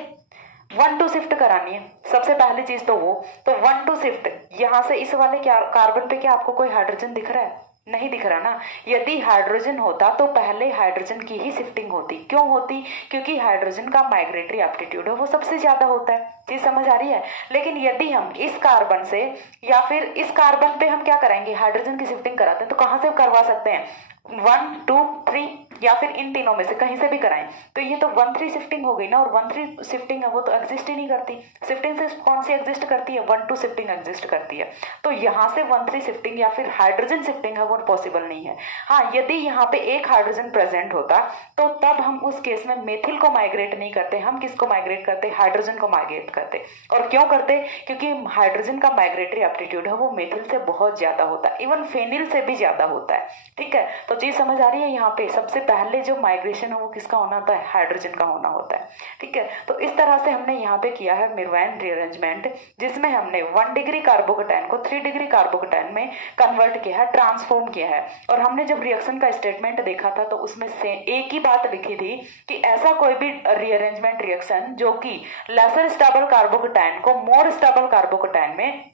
1-2 शिफ्ट करानी है सबसे पहली चीज तो वो। तो 1-2 शिफ्ट यहाँ से इस वाले क्या कार्बन पे क्या आपको कोई हाइड्रोजन दिख रहा है, नहीं दिख रहा ना। यदि हाइड्रोजन होता तो पहले हाइड्रोजन की ही शिफ्टिंग होती। क्यों होती, क्योंकि हाइड्रोजन का माइग्रेटरी एप्टीट्यूड है वो सबसे ज्यादा होता है। चीज समझ आ रही है। लेकिन यदि हम इस कार्बन से या फिर इस कार्बन पे हम क्या कराएंगे, हाइड्रोजन की शिफ्टिंग कराते हैं, तो कहाँ से करवा सकते हैं, 1 2 3 या फिर इन तीनों में से कहीं से भी कराएं तो ये तो 1 3 शिफ्टिंग हो गई ना, और 1 3 शिफ्टिंग है वो तो एग्जिस्ट ही नहीं करती। शिफ्टिंग से कौन सी एग्जिस्ट करती है, 1 2 शिफ्टिंग एग्जिस्ट करती है। तो यहाँ से 1 3 शिफ्टिंग या फिर हाइड्रोजन शिफ्टिंग है वो पॉसिबल नहीं है। हाँ, यदि यहाँ पे एक हाइड्रोजन प्रेजेंट होता तो तब हम उस केस में मेथिल को माइग्रेट नहीं करते, हम किसको माइग्रेट करते, हाइड्रोजन को माइग्रेट करते। और क्यों करते, क्योंकि हाइड्रोजन का माइग्रेटरी एप्टीट्यूड है वो मेथिल से बहुत ज्यादा होता है, इवन फेनिल से भी ज्यादा होता है। ठीक है, तो चीज समझ आ रही है। यहाँ पे सबसे पहले जो माइग्रेशन है वो किसका होना होता है, हाइड्रोजन का होना होता है। ठीक है, तो इस तरह से हमने यहाँ पे किया है मिरवाइन रीअरेंजमेंट, जिसमें हमने 1 डिग्री कार्बोकेटाइन को 3 डिग्री कार्बोकेटाइन में कन्वर्ट किया है, ट्रांसफॉर्म किया है। और हमने जब रिएक्शन का स्टेटमेंट देखा था तो उसमें से एक ही बात लिखी थी कि ऐसा कोई भी रीअरेंजमेंट रिएक्शन जो कि लेसर स्टेबल कार्बोकेटाइन को मोर स्टेबल कार्बोकेटाइन में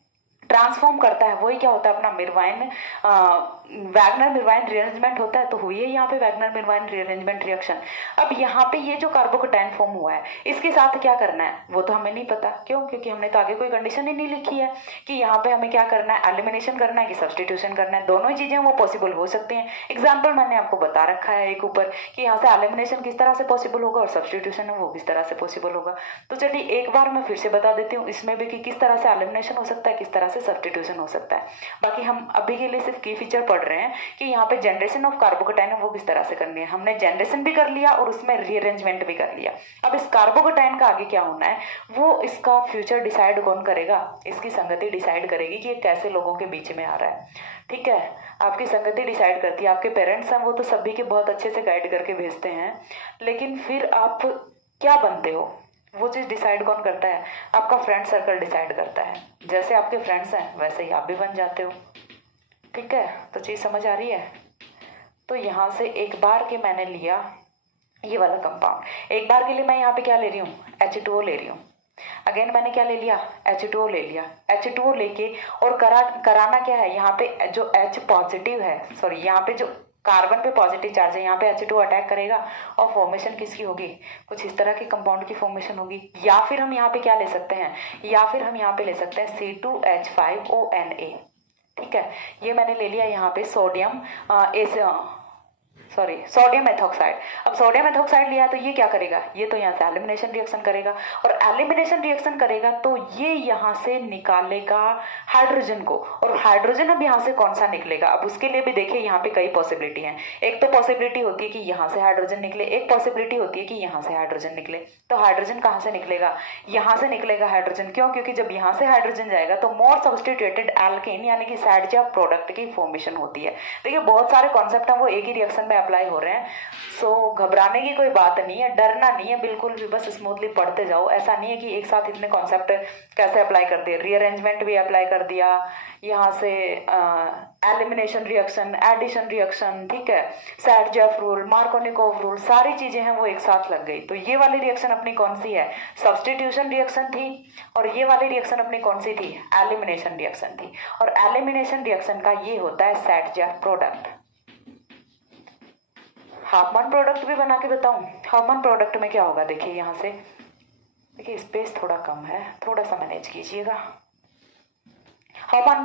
ट्रांसफॉर्म करता है, वही क्या होता है, अपना मिरवाइन वैगनर मिरवाइन रीअरेंजमेंट होता है। तो हुई है यहाँ पे वैगनर मिरवाइन रीअरेंजमेंट रिएक्शन। अब यहाँ पे ये जो कार्बोकेटाइन फॉर्म हुआ है इसके साथ क्या करना है वो तो हमें नहीं पता। क्यों, क्योंकि हमने तो आगे कोई कंडीशन ही नहीं लिखी है कि यहाँ पे हमें क्या करना है, एलिमिनेशन करना है कि सब्सटीट्यूशन करना है। दोनों ही चीजें वो पॉसिबल हो सकती हैं। एग्जाम्पल मैंने आपको बता रखा है एक ऊपर कि यहाँ से एलिमिनेशन किस तरह से पॉसिबल होगा और सब्सटीट्यूशन है वो किस तरह से पॉसिबल होगा। तो चलिए एक बार मैं फिर से बता देती हूँ इसमें भी कि किस तरह से एलिमिनेशन हो सकता है, किस तरह से सब्सटीट्यूशन हो सकता है। बाकी हम अभी के लिए सिर्फ की फीचर पढ़ रहे हैं कि यहाँ पे जनरेशन ऑफ कार्बोकेटाइन है वो किस तरह से करनी है। हमने जनरेशन भी कर लिया और उसमें रीअरेंजमेंट भी कर लिया। अब इस कार्बोकेटाइन का आगे क्या होना है वो इसका फ्यूचर डिसाइड कौन करेगा, इसकी संगति डिसाइड करेगी कि ये कैसे लोगों के बीच में आ रहा है। ठीक है, आपकी संगति डिसाइड करती है। आपके पेरेंट्स हैं वो तो सभी के बहुत अच्छे से गाइड करके भेजते हैं, लेकिन फिर आप क्या बनते हो वो चीज़ डिसाइड कौन करता है, आपका फ्रेंड सर्कल डिसाइड करता है। जैसे आपके फ्रेंड्स हैं वैसे ही आप भी बन जाते हो। ठीक है, तो चीज़ समझ आ रही है। तो यहाँ से एक बार के मैंने लिया ये वाला कंपाउंड, एक बार के लिए मैं यहाँ पे क्या ले रही हूँ, H2O ले रही हूँ। अगेन मैंने क्या ले लिया, H2O ले लिया। H2O लेके और कराना क्या है, यहाँ पे जो H पॉजिटिव है, सॉरी यहाँ पे जो कार्बन पे पॉजिटिव चार्ज है यहाँ पे H2O अटैक करेगा और फॉर्मेशन किसकी होगी, कुछ इस तरह की कंपाउंड की फॉर्मेशन होगी। या फिर हम यहाँ पे क्या ले सकते हैं, या फिर हम यहाँ पे ले सकते हैं C2H5ONA। ठीक है, ये मैंने ले लिया यहाँ पे सोडियम सोडियम एथॉक्साइड। अब सोडियम एथॉक्साइड लिया तो ये क्या करेगा, ये तो यहाँ से एलिमिनेशन रिएक्शन करेगा, और एलिमिनेशन रिएक्शन करेगा तो ये यहाँ से निकालेगा हाइड्रोजन को, और हाइड्रोजन अब यहाँ से कौन सा निकलेगा। अब उसके लिए भी देखिए यहाँ पे कई पॉसिबिलिटी हैं। एक तो पॉसिबिलिटी होती है कि यहाँ से हाइड्रोजन निकले, एक पॉसिबिलिटी होती है कि यहाँ से हाइड्रोजन निकले। तो हाइड्रोजन कहाँ से निकलेगा, यहाँ से निकलेगा हाइड्रोजन। क्यों, क्योंकि जब यहाँ से हाइड्रोजन जाएगा तो मोर सब्सटीट्यूटेड एल्केन यानी कि सैडजा प्रोडक्ट की फॉर्मेशन होती है। देखिए बहुत सारे कॉन्सेप्ट हैं वो एक ही रिएक्शन में अप्लाई हो रहे हैं। सो घबराने की कोई बात नहीं है, डरना नहीं है बिल्कुल भी, बस स्मूथली पढ़ते जाओ। ऐसा नहीं है कि एक साथ इतने कॉन्सेप्ट कैसे अप्लाई कर दिए, रीअरेंजमेंट भी अप्लाई कर दिया, यहाँ से एलिमिनेशन रिएक्शन, एडिशन रिएक्शन, ठीक है, सैडजेफ रूल, मार्कोनिकोव रूल, सारी चीजें हैं वो एक साथ लग गई। तो ये वाली रिएक्शन अपनी कौन सी है, सब्सटीट्यूशन रिएक्शन थी, और ये वाली रिएक्शन अपनी कौन सी थी, एलिमिनेशन रिएक्शन थी। और एलिमिनेशन रिएक्शन का ये होता है सैडजेफ प्रोडक्ट। हाफमैन प्रोडक्ट भी बना के बताऊं, हाफमैन प्रोडक्ट में क्या होगा, देखिए यहाँ से, देखिए स्पेस थोड़ा कम है, थोड़ा सा मैनेज कीजिएगा। हाफमैन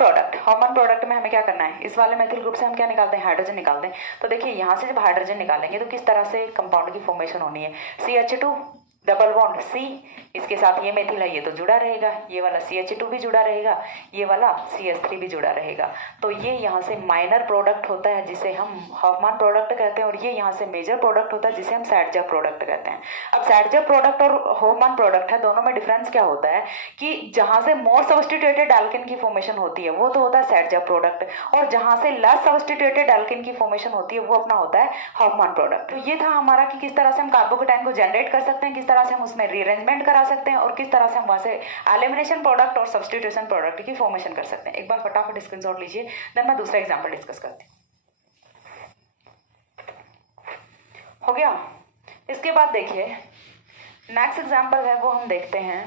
प्रोडक्ट में हमें क्या करना है, इस वाले मेथिल ग्रुप से हम क्या निकालते हैं, हाइड्रोजन निकालते हैं। तो देखिए यहाँ से जब हाइड्रोजन निकालेंगे तो किस तरह से कंपाउंड की फॉर्मेशन होनी है, CH2 डबल बॉन्ड C, इसके साथ ये मेथिल है ये तो जुड़ा रहेगा, ये वाला CH2 भी जुड़ा रहेगा, ये वाला CH3 भी जुड़ा रहेगा। तो ये यहाँ से माइनर प्रोडक्ट होता है जिसे हम हॉफमैन प्रोडक्ट कहते हैं, और ये यहाँ से मेजर प्रोडक्ट होता है जिसे हम सैडजेफ प्रोडक्ट कहते हैं। अब सैडजेफ प्रोडक्ट और हॉफमैन प्रोडक्ट है, दोनों में डिफरेंस क्या होता है कि जहाँ से मोर सब्सटीट्यूटेड एल्केन की फॉर्मेशन होती है वो तो होता है सैडजेफ प्रोडक्ट, और जहाँ से लेस सब्सटीट्यूटेड एल्केन की फॉर्मेशन होती है वो अपना होता है हॉफमैन प्रोडक्ट। तो ये था हमारा कि किस तरह से हम कार्बोकेटाइन को जनरेट कर सकते हैं, किस तरह से हम उसमें रीअरेंजमेंट करा सकते हैं, और किस तरह से हम वहां से एलिमिनेशन प्रोडक्ट और सब्सटीट्यूशन प्रोडक्ट की फॉर्मेशन कर सकते हैं। एक बार फटाफट स्क्रीनशॉट लीजिए, देन मैं दूसरा एग्जांपल डिस्कस करती हूँ। हो गया, इसके बाद देखिए नेक्स्ट एग्जांपल है वो हम देखते हैं।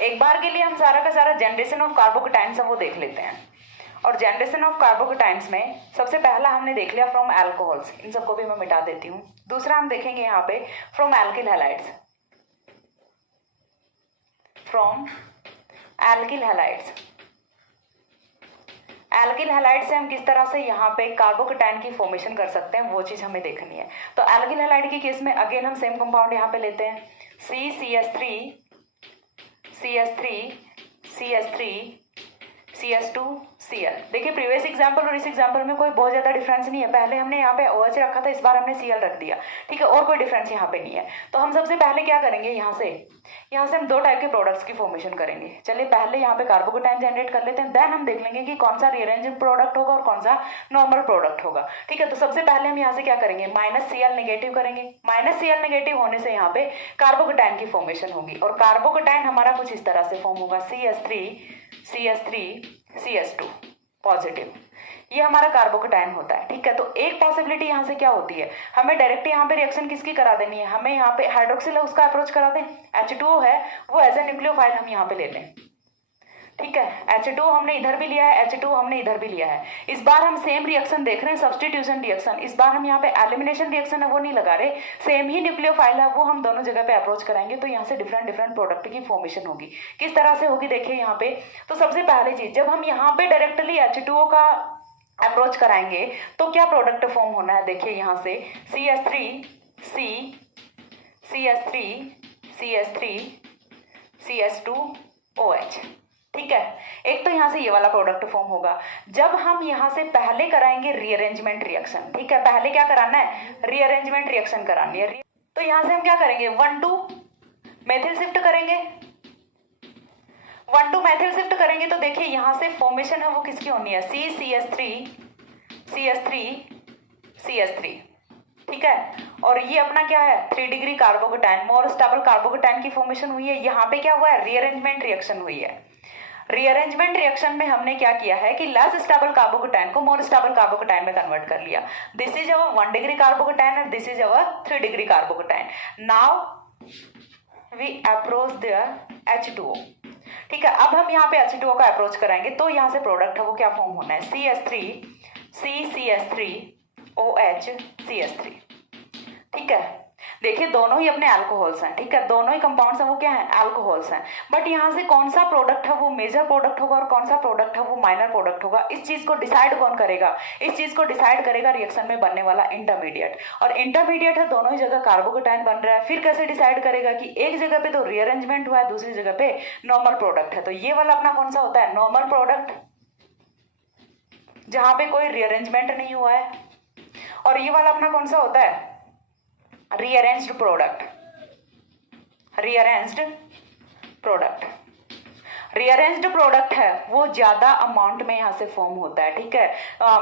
एक बार के लिए हम सारा का सारा जनरेशन ऑफ कार्बोकेटाइन्स है वो देख लेते हैं, और जनरेशन ऑफ कार्बोकेटाइन्स में सबसे पहला हमने देख लिया फ्रॉम अल्कोहल्स, इन सबको भी मैं मिटा देती हूँ। दूसरा हम देखेंगे यहाँ पे from alkyl halides, from alkyl halides. Alkyl halide से हम किस तरह से यहाँ पे कार्बोकेटाइन की फॉर्मेशन कर सकते हैं वो चीज हमें देखनी है। तो एल्किल हैलाइड के केस में अगेन हम सेम कंपाउंड यहाँ पे लेते हैं, CCS3 CH3 CH3 CH2 Cl। देखिए प्रीवियस एग्जांपल और इस एग्जांपल में कोई बहुत ज्यादा डिफरेंस नहीं है। पहले हमने यहाँ पे OH रखा था, इस बार हमने Cl रख दिया, ठीक है, और कोई डिफरेंस यहाँ पे नहीं है। तो हम सबसे पहले क्या करेंगे, यहाँ से हम दो टाइप के प्रोडक्ट्स की फॉर्मेशन करेंगे। चलिए पहले यहाँ पे कार्बोकेटाइन जनरेट कर लेते हैं, देन हम देख लेंगे कि कौन सा रीअरेंज प्रोडक्ट होगा और कौन सा नॉर्मल प्रोडक्ट होगा, ठीक है। तो सबसे पहले हम यहाँ से क्या करेंगे, -Cl नेगेटिव करेंगे। -Cl नेगेटिव होने से यहाँ पे कार्बोकेटाइन की फॉर्मेशन होगी और कार्बोकेटाइन हमारा कुछ इस तरह से फॉर्म होगा, CH3 पॉजिटिव। ये हमारा कार्बोकेटाइन होता है, ठीक है। तो एक पॉसिबिलिटी यहाँ से क्या होती है, हमें डायरेक्ट यहाँ पे रिएक्शन किसकी करा देनी है, हमें यहाँ पे हाइड्रोक्सिल है उसका अप्रोच करा दें, H2O है वो एज ए न्यूक्लियोफाइल हम यहाँ पे ले लें, ठीक है। H2O हमने इधर भी लिया है, H2O हमने इधर भी लिया है। इस बार हम सेम रिएक्शन देख रहे हैं, सब्स्टिट्यूशन रिएक्शन। इस बार हम यहाँ पे एलिमिनेशन रिएक्शन है वो नहीं लगा रहे, सेम ही न्यूक्लियोफाइल है वो हम दोनों जगह पे अप्रोच कराएंगे। तो यहाँ से डिफरेंट प्रोडक्ट की फॉर्मेशन होगी। किस तरह से होगी देखिए यहाँ पे। तो सबसे पहली चीज, जब हम यहाँ पे डायरेक्टली H2O का अप्रोच कराएंगे तो क्या प्रोडक्ट फॉर्म होना है, देखिए यहाँ से CH3 ठीक है। एक तो यहाँ से ये वाला प्रोडक्ट फॉर्म होगा। जब हम यहाँ से पहले कराएंगे रीअरेंजमेंट रिएक्शन, ठीक है, पहले क्या कराना है, रीअरेंजमेंट रिएक्शन करानी है। तो यहाँ से हम क्या करेंगे, 1,2 मेथिल शिफ्ट करेंगे, 1,2 मेथिल शिफ्ट करेंगे। तो देखिए यहाँ से फॉर्मेशन है वो किसकी होनी है, CH3 ठीक है। और ये अपना क्या है, 3 डिग्री कार्बोकेटाइन, मोर स्टेबल कार्बोकेटाइन की फॉर्मेशन हुई है। यहाँ पे क्या हुआ है, रीअरेंजमेंट रिएक्शन हुई है। रीअरेंजमेंट रिएक्शन में हमने क्या किया है कि लेस स्टेबल कार्बोकेटाइन को मोर स्टेबल कार्बोकेटाइन में कन्वर्ट कर लिया। This is our 1 degree carbocation and this is our 3 degree carbocation. Now we approach their H2O, ठीक है। अब हम यहाँ पे H2O का अप्रोच कराएंगे तो यहाँ से प्रोडक्ट है वो क्या फॉर्म होना है, CH3 ठीक है। देखिए दोनों ही अपने अल्कोहल्स हैं, ठीक है, दोनों ही कंपाउंड्स हैं वो क्या है, अल्कोहल्स हैं। बट यहाँ से कौन सा प्रोडक्ट है वो मेजर प्रोडक्ट होगा और कौन सा प्रोडक्ट है वो माइनर प्रोडक्ट होगा, इस चीज को डिसाइड कौन करेगा, इस चीज को डिसाइड करेगा रिएक्शन में बनने वाला इंटरमीडिएट। और इंटरमीडिएट है दोनों ही जगह कार्बोकेटाइन बन रहा है, फिर कैसे डिसाइड करेगा कि एक जगह पे तो रीअरेंजमेंट हुआ है, दूसरी जगह पे नॉर्मल प्रोडक्ट है। तो ये वाला अपना कौन सा होता है, नॉर्मल प्रोडक्ट, जहां पे कोई रीअरेंजमेंट नहीं हुआ है। और ये वाला अपना कौन सा होता है, रीअरेंज्ड प्रोडक्ट। रीअरेंज्ड प्रोडक्ट है वो ज्यादा अमाउंट में यहाँ से फॉर्म होता है, ठीक है,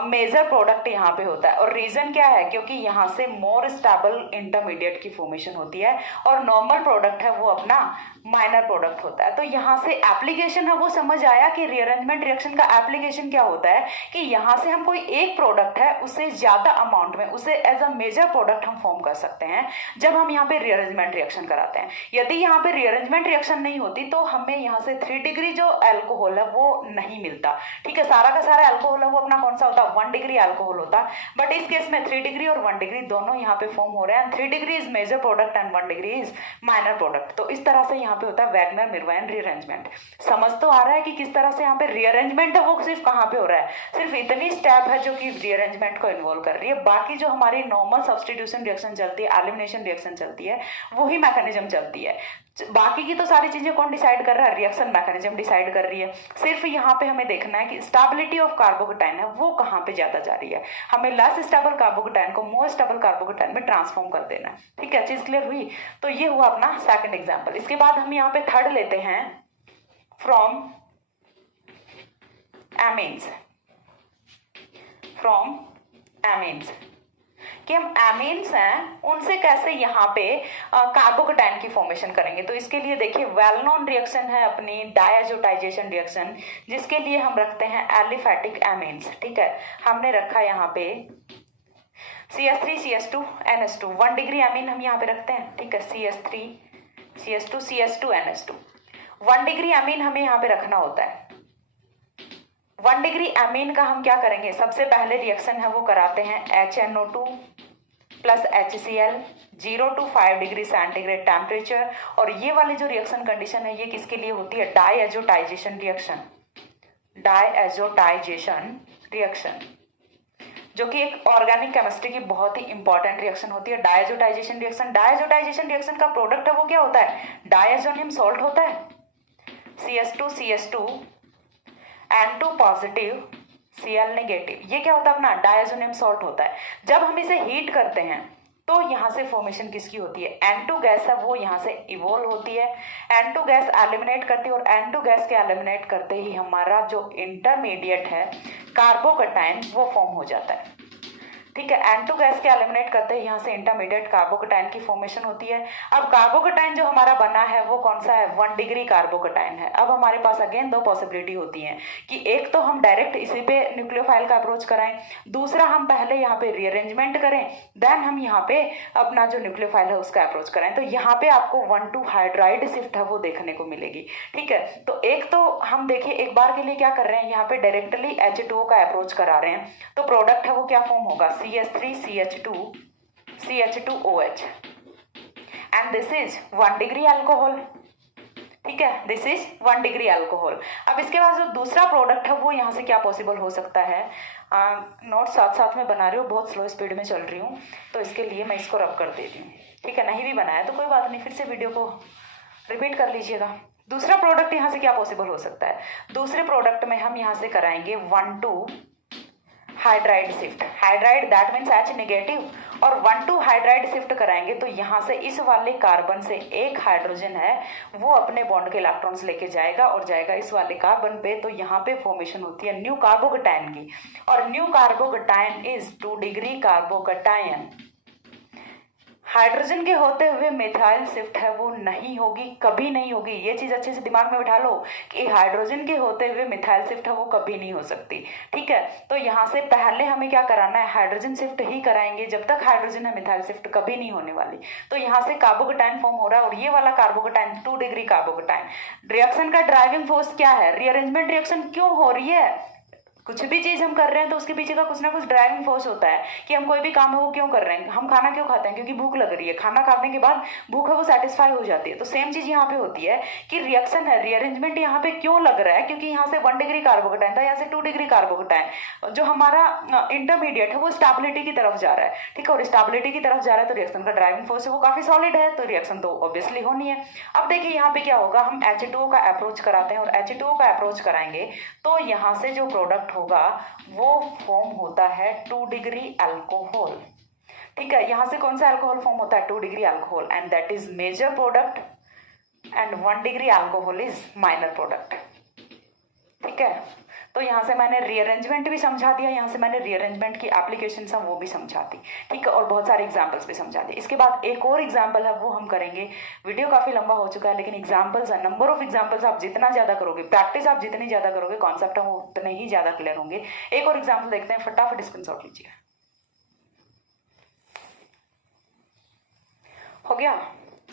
मेजर प्रोडक्ट यहाँ पे होता है। और रीजन क्या है, क्योंकि यहाँ से मोर स्टेबल इंटरमीडिएट की फॉर्मेशन होती है और नॉर्मल प्रोडक्ट है वो अपना माइनर प्रोडक्ट होता है। तो यहाँ से एप्लीकेशन है वो समझ आया कि रीअरेंजमेंट रिएक्शन का एप्लीकेशन क्या होता है कि यहाँ से हम कोई एक प्रोडक्ट है उससे ज्यादा अमाउंट में उसे एज अ मेजर प्रोडक्ट हम फॉर्म कर सकते हैं जब हम यहाँ पे रीअरेंजमेंट रिएक्शन कराते हैं। यदि यहाँ पे रीअरेंजमेंट रिएक्शन नहीं होती तो हमें यहाँ से 3 डिग्री जो अल्कोहल है वो नहीं मिलता, ठीक है। सारा का सारा अल्कोहल है वो अपना कौन सा होता है, 1 डिग्री अल्कोहल होता। बट इस केस में 3 डिग्री और 1 डिग्री दोनों यहाँ पे फॉर्म हो रहे हैं। 3 degree is major product and 1 degree is minor product. तो इस तरह से यहाँ पे होता है वैगनर मिर्वाइन रीअरेंजमेंट। समझ तो आ रहा है कि किस तरह से यहाँ पे रीअरेंजमेंट है वो सिर्फ कहाँ पे हो रहा है, सिर्फ इतनी स्टेप है जो कि रीअरेंजमेंट को इन्वॉल्व कर रही है। बाकी जो हमारी नॉर्मल सब्स्टिट्यूशन रिएक्शन चलती है, एलिमिनेशन रिएक्शन चलती है, वही मैकेनिज्म चलती है। बाकी की तो सारी चीजें कौन डिसाइड कर रहा है, रिएक्शन मैकेनिज्म डिसाइड कर रही है। सिर्फ यहाँ पे हमें देखना है कि स्टेबिलिटी ऑफ कार्बोकेटाइन है वो कहाँ पे ज्यादा जा रही है। हमें लेस स्टेबल कार्बोकेटाइन को मोर स्टेबल कार्बोकेटाइन में ट्रांसफॉर्म कर देना है, ठीक है। चीज क्लियर हुई। तो ये हुआ अपना सेकंड एग्जांपल। इसके बाद हम यहाँ पे थर्ड लेते हैं, फ्रॉम एमीन्स कि हम एमीन्स हैं उनसे कैसे यहाँ पे कार्बोकेटाइन की फॉर्मेशन करेंगे। तो इसके लिए देखिए वेल नोन रिएक्शन है अपनी डायजोटाइजेशन रिएक्शन, जिसके लिए हम रखते हैं एलिफैटिक एमीन्स, ठीक है। हमने रखा यहाँ पे CH3 CH2 NH2, 1 degree amine हम यहाँ पे रखते हैं, ठीक है। CH3 CH2 NH2, 1 degree amine हमें यहाँ पे रखना होता है। 1 डिग्री एमीन का हम क्या करेंगे, सबसे पहले रिएक्शन है वो कराते हैं HNO2 plus HCl 0 to 5 degree centigrade temperature. और ये वाली जो रिएक्शन कंडीशन है ये किसके लिए होती है, डायजोटाइजेशन रिएक्शन, डायएजोटाइजेशन रिएक्शन, जो कि एक ऑर्गेनिक केमिस्ट्री की बहुत ही इंपॉर्टेंट रिएक्शन होती है। डायएजोटाइजेशन रिएक्शन, डायएजोटाइजेशन रिएक्शन का प्रोडक्ट है वो क्या होता है, डायएजोनियम सॉल्ट होता है, CS2 N2 positive Cl negative, ये क्या होता है अपना डायएजोनियम सॉल्ट होता है। जब हम इसे हीट करते हैं तो यहाँ से फॉर्मेशन किसकी होती है, N2 गैस है वो यहाँ से इवोल्व होती है, N2 गैस एलिमिनेट करती है और N2 गैस के एलिमिनेट करते ही हमारा जो इंटरमीडिएट है कार्बोकटाइन वो फॉर्म हो जाता है। ठीक है, N2 गैस के एलिमिनेट करते हैं यहाँ से इंटरमीडिएट कार्बोकटाइन की फॉर्मेशन होती है। अब कार्बोकटाइन जो हमारा बना है वो कौन सा है, 1 डिग्री कार्बोकटाइन है। अब हमारे पास अगेन दो पॉसिबिलिटी होती हैं कि एक तो हम डायरेक्ट इसी पे न्यूक्लियोफाइल का अप्रोच कराएं, दूसरा हम पहले यहाँ पे रीअरेंजमेंट करें, देन हम यहाँ पे अपना जो न्यूक्लियोफाइल है उसका अप्रोच कराएं। तो यहाँ पे आपको 1,2 हाइड्राइड शिफ्ट है वो देखने को मिलेगी। ठीक है, तो एक तो हम देखिए एक बार के लिए क्या कर रहे हैं, यहाँ पे डायरेक्टली H2O का अप्रोच करा रहे हैं, तो प्रोडक्ट है वो क्या फॉर्म होगा, CH3CH2OH and this is 1 degree alcohol. ठीक है, दिस इज 1 डिग्री अल्कोहल। अब इसके बाद जो दूसरा प्रोडक्ट है वो यहाँ से क्या पॉसिबल हो सकता है, नोट साथ साथ में बना रही हूँ, बहुत स्लो स्पीड में चल रही हूँ तो इसके लिए मैं इसको रब कर देती हूँ। ठीक है, नहीं भी बनाया तो कोई बात नहीं, फिर से वीडियो को रिपीट कर लीजिएगा। दूसरा प्रोडक्ट यहाँ से क्या पॉसिबल हो सकता है, दूसरे प्रोडक्ट में हम यहाँ से कराएंगे 1,2 hydride shift, hydride that means H negative, और 1,2 हाइड्राइड शिफ्ट कराएंगे तो यहाँ से इस वाले कार्बन से एक हाइड्रोजन है वो अपने बॉन्ड के इलेक्ट्रॉन्स लेके जाएगा और जाएगा इस वाले कार्बन पे, तो यहाँ पे फॉर्मेशन होती है न्यू कार्बोकटाइन की, और न्यू कार्बोकटाइन इज 2 डिग्री कार्बोकटाइन। हाइड्रोजन के होते हुए मिथाइल शिफ्ट है वो नहीं होगी, कभी नहीं होगी। ये चीज अच्छे से दिमाग में बिठा लो कि हाइड्रोजन के होते हुए मिथाइल शिफ्ट है वो कभी नहीं हो सकती। ठीक है, तो यहाँ से पहले हमें क्या कराना है, हाइड्रोजन शिफ्ट ही कराएंगे, जब तक हाइड्रोजन है मिथाइल शिफ्ट कभी नहीं होने वाली। तो यहाँ से कार्बोकटाइन फॉर्म हो रहा है और ये वाला कार्बोकटाइन 2 डिग्री कार्बोकटाइन। रिएक्शन का ड्राइविंग फोर्स क्या है, रीअरेंजमेंट रिएक्शन क्यों हो रही है, कुछ भी चीज हम कर रहे हैं तो उसके पीछे का कुछ ना कुछ ड्राइविंग फोर्स होता है कि हम कोई भी काम है वो क्यों कर रहे हैं। हम खाना क्यों खाते हैं, क्योंकि भूख लग रही है, खाना खाने के बाद भूख है वो सेटिस्फाई हो जाती है। तो सेम चीज यहाँ पे होती है कि रिएक्शन है, रीअरेंजमेंट यहाँ पे क्यों लग रहा है, क्योंकि यहाँ से 1 डिग्री कार्बोकटाइन था, यहाँ से 2 डिग्री कार्बोकटाइन, जो हमारा इंटरमीडिएट है वो स्टेबिलिटी की तरफ जा रहा है। ठीक है, और स्टेबिलिटी की तरफ जा रहा है तो रिएक्शन का ड्राइविंग फोर्स है वो काफी सॉलिड है, तो रिएक्शन तो ऑब्वियसली होनी है। अब देखिए यहाँ पे क्या होगा, हम H2O का अप्रोच कराते हैं और H2O का अप्रोच कराएंगे तो यहाँ से जो प्रोडक्ट होगा वो फॉर्म होता है 2 डिग्री अल्कोहल। ठीक है, यहां से कौन सा अल्कोहल फॉर्म होता है, 2 degree alcohol, and that is major product and 1 degree alcohol is minor product. ठीक है, तो यहाँ से मैंने रीअरेंजमेंट भी समझा दिया, यहाँ से मैंने रीअरेंजमेंट की एप्लीकेशन है वो भी समझा दी। ठीक है, और बहुत सारे एग्जांपल्स भी समझा दिए। इसके बाद एक और एग्जांपल है वो हम करेंगे, वीडियो काफी लंबा हो चुका है लेकिन एग्जांपल्स है, नंबर ऑफ एग्जांपल्स आप जितना ज्यादा करोगे, प्रैक्टिस आप जितनी ज्यादा करोगे, कॉन्सेप्ट वो उतने ही ज्यादा क्लियर होंगे। एक और एग्जाम्पल देखते हैं, फटाफट स्क्रीनशॉट लीजिए। हो गया,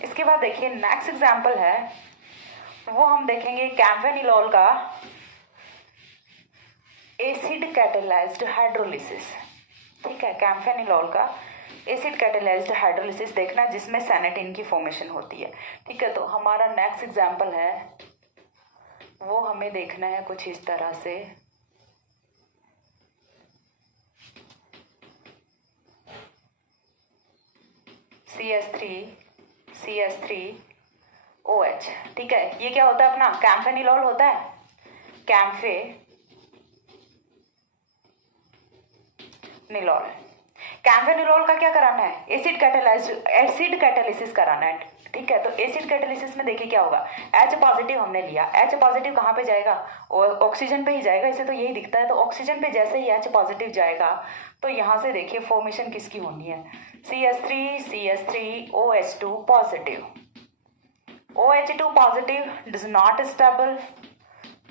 इसके बाद देखिए नेक्स्ट एग्जाम्पल है वो हम देखेंगे कैम्फेनिलॉल का एसिड कैटेलाइज्ड हाइड्रोलिसिस। ठीक है, कैम्फेनिलॉल का एसिड कैटेलाइज्ड हाइड्रोलिसिस देखना जिसमें सैनेटिन की फॉर्मेशन होती है। ठीक है, तो हमारा नेक्स्ट एग्जांपल है वो हमें देखना है कुछ इस तरह से, CH3OH। ठीक है, ये क्या होता है अपना कैम्फेनिलॉल होता है, कैम्फेनिलॉल। कैम्फेनिलॉल का क्या कराना है, एसिड कैटालिसिस कराना है। ठीक है, तो एसिड कैटालिसिस में देखिए क्या होगा, H पॉजिटिव हमने लिया, H पॉजिटिव कहाँ पे जाएगा, ऑक्सीजन पे ही जाएगा, इसे तो यही दिखता है। तो ऑक्सीजन पे जैसे ही H पॉजिटिव जाएगा तो यहाँ से देखिए फॉर्मेशन किसकी होनी है, CH3OH2 positive, OH2 positive does not stable,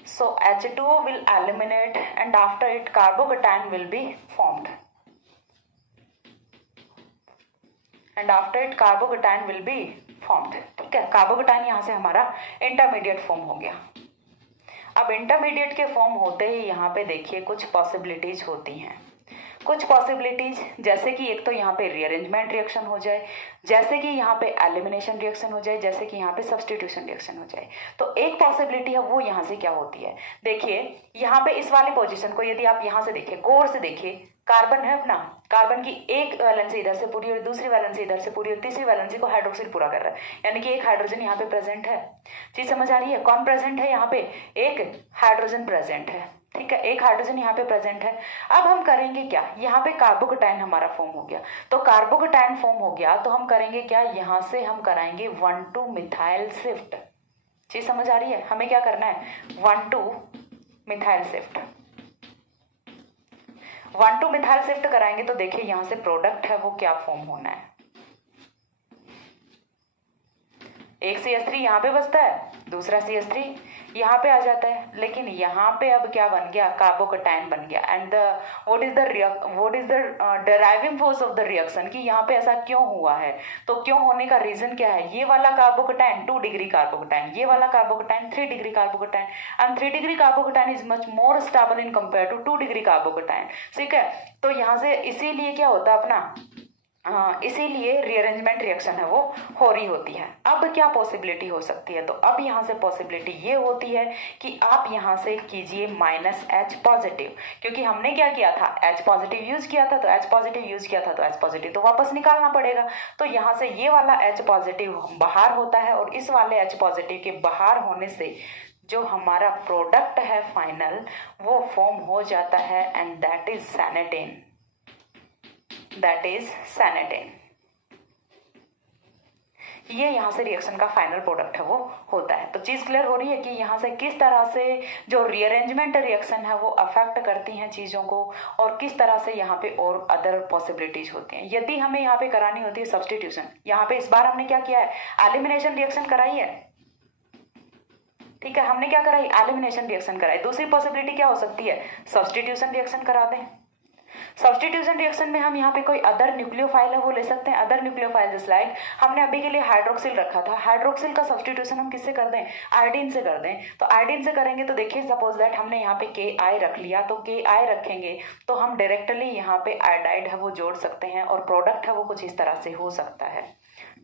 so H2O will eliminate and after it carbocation will be formed, and after it carbocation will be formed। ठीक है, कार्बोकटाइन यहाँ से हमारा इंटरमीडिएट फॉर्म हो गया। अब इंटरमीडिएट के फॉर्म होते ही यहाँ पे देखिए कुछ पॉसिबिलिटीज होती हैं, कुछ पॉसिबिलिटीज जैसे कि एक तो यहाँ पे रीअरेंजमेंट रिएक्शन हो जाए, जैसे कि यहाँ पे एलिमिनेशन रिएक्शन हो जाए, जैसे कि यहाँ पे सब्स्टिट्यूशन रिएक्शन हो जाए। तो एक पॉसिबिलिटी है वो यहाँ से क्या होती है, देखिए यहाँ पे इस वाली पोजीशन को यदि आप यहाँ से देखिए, गौर से देखिए, कार्बन है अपना, कार्बन की एक वैलेंसी इधर से पूरी और दूसरी वैलेंसी इधर से पूरी और तीसरी वैलेंसी को हाइड्रोक्सिल पूरा कर रहा है, यानी कि एक हाइड्रोजन यहाँ पे प्रेजेंट है। चीज समझ आ रही है? कौन प्रेजेंट है यहाँ पे? एक हाइड्रोजन प्रेजेंट है, ठीक है, एक हाइड्रोजन यहाँ पे प्रेजेंट है। अब हम करेंगे क्या, यहाँ पे कार्बोकेटाइन हमारा फॉर्म हो गया, तो कार्बोकेटाइन फॉर्म हो गया तो हम करेंगे क्या, यहाँ से हम कराएंगे 1,2 मिथाइल शिफ्ट। चीज समझ आ रही है? हमें क्या करना है, 1,2 मिथाइल शिफ्ट, 1,2 मिथाइल शिफ्ट कराएंगे तो देखिए यहाँ से प्रोडक्ट है वो क्या फॉर्म होना है, एक CH3 यहाँ पे बचता है, दूसरा CH3 यहाँ पे आ जाता है, लेकिन यहाँ पे अब क्या बन गया, कार्बोकेटाइन बन गया। And what is the deriving force of the reaction, कि यहाँ पे ऐसा क्यों हुआ है, तो क्यों होने का रीजन क्या है, ये वाला कार्बोकेटाइन 2 डिग्री कार्बोकेटाइन, ये वाला carbocation 3 degree carbocation, and 3 degree carbocation is much more stable in compare to 2 degree carbocation, ठीक है। तो यहाँ से इसीलिए क्या होता है अपना, इसीलिए रीअरेंजमेंट रिएक्शन है वो हो रही होती है। अब क्या पॉसिबिलिटी हो सकती है, तो अब यहाँ से पॉसिबिलिटी ये होती है कि आप यहाँ से कीजिए -H पॉजिटिव, क्योंकि हमने क्या किया था, H पॉजिटिव यूज किया था, तो H पॉजिटिव यूज किया था तो H पॉजिटिव तो वापस निकालना पड़ेगा। तो यहाँ से ये वाला H पॉजिटिव बाहर होता है और इस वाले H पॉजिटिव के बाहर होने से जो हमारा प्रोडक्ट है फाइनल वो फॉर्म हो जाता है, and that is santene, that is santene. ये यहाँ से रिएक्शन का फाइनल प्रोडक्ट है वो होता है। तो चीज क्लियर हो रही है कि यहाँ से किस तरह से जो रीअरेंजमेंट रिएक्शन है वो अफेक्ट करती हैं चीजों को, और किस तरह से यहाँ पे और अदर पॉसिबिलिटीज होती हैं। यदि हमें यहाँ पे करानी होती है सब्स्टिट्यूशन, यहाँ पे इस बार हमने क्या किया है, एलिमिनेशन रिएक्शन कराई है, ठीक है, हमने क्या कराई, एलिमिनेशन रिएक्शन कराई। दूसरी पॉसिबिलिटी क्या हो सकती है, सब्स्टिट्यूशन रिएक्शन करा दें। सब्स्टिट्यूशन रिएक्शन में हम यहाँ पे कोई अदर न्यूक्लियोफाइल है वो ले सकते हैं, अदर न्यूक्लियोफाइल जस्ट लाइक हमने अभी के लिए हाइड्रोक्सिल रखा था, हाइड्रोक्सिल का सब्स्टिट्यूशन हम किससे कर दें, आयोडीन से कर दें। तो आयोडीन से करेंगे तो देखिए सपोज दैट हमने यहाँ पे KI रख लिया, तो KI रखेंगे तो हम डायरेक्टली यहाँ पे आयोडाइड है वो जोड़ सकते हैं और प्रोडक्ट है वो कुछ इस तरह से हो सकता है,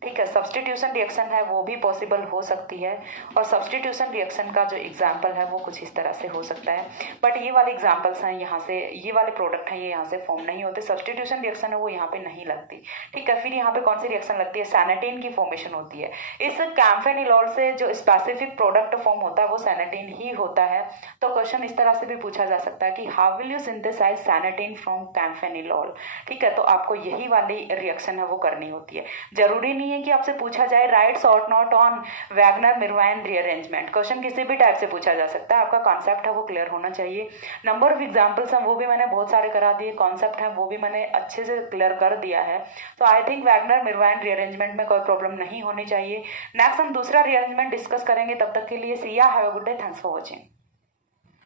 ठीक है। सब्स्टिट्यूशन रिएक्शन है वो भी पॉसिबल हो सकती है, और सब्स्टिट्यूशन रिएक्शन का जो एग्जाम्पल है वो कुछ इस तरह से हो सकता है। बट ये वाले एग्जाम्पल्स हैं यहाँ से, ये वाले प्रोडक्ट हैं ये यहाँ से फॉर्म नहीं होते, सब्स्टिट्यूशन रिएक्शन है वो यहाँ पे नहीं लगती, ठीक है। फिर यहाँ पे कौन सी रिएक्शन लगती है, सैनेटीन की फॉर्मेशन होती है। इस कैम्फेनिलॉल से जो स्पेसिफिक प्रोडक्ट फॉर्म होता है वो सैनेटीन ही होता है। तो क्वेश्चन इस तरह से भी पूछा जा सकता है कि how will you synthesise santene from camphenilol, ठीक है। तो आपको यही वाली रिएक्शन है वो करनी होती है। जरूरी नहीं है कि आपसे पूछा जाए write short note on Wagner Meerwein rearrangement, question किसी भी टाइप से पूछा जा सकता है, आपका कॉन्सेप्ट है वो क्लियर होना चाहिए। नंबर ऑफ एग्जांपल्स हैं वो भी मैंने बहुत सारे करा दिए, कॉन्सेप्ट है वो भी मैंने अच्छे से क्लियर कर दिया है। तो I think Wagner Meerwein rearrangement में कोई प्रॉब्लम नहीं होनी चाहिए। नेक्स्ट हम दूसरा रीअरेंजमेंट डिस्कस करेंगे, तब तक के लिए सी या have a good day, thanks for watching.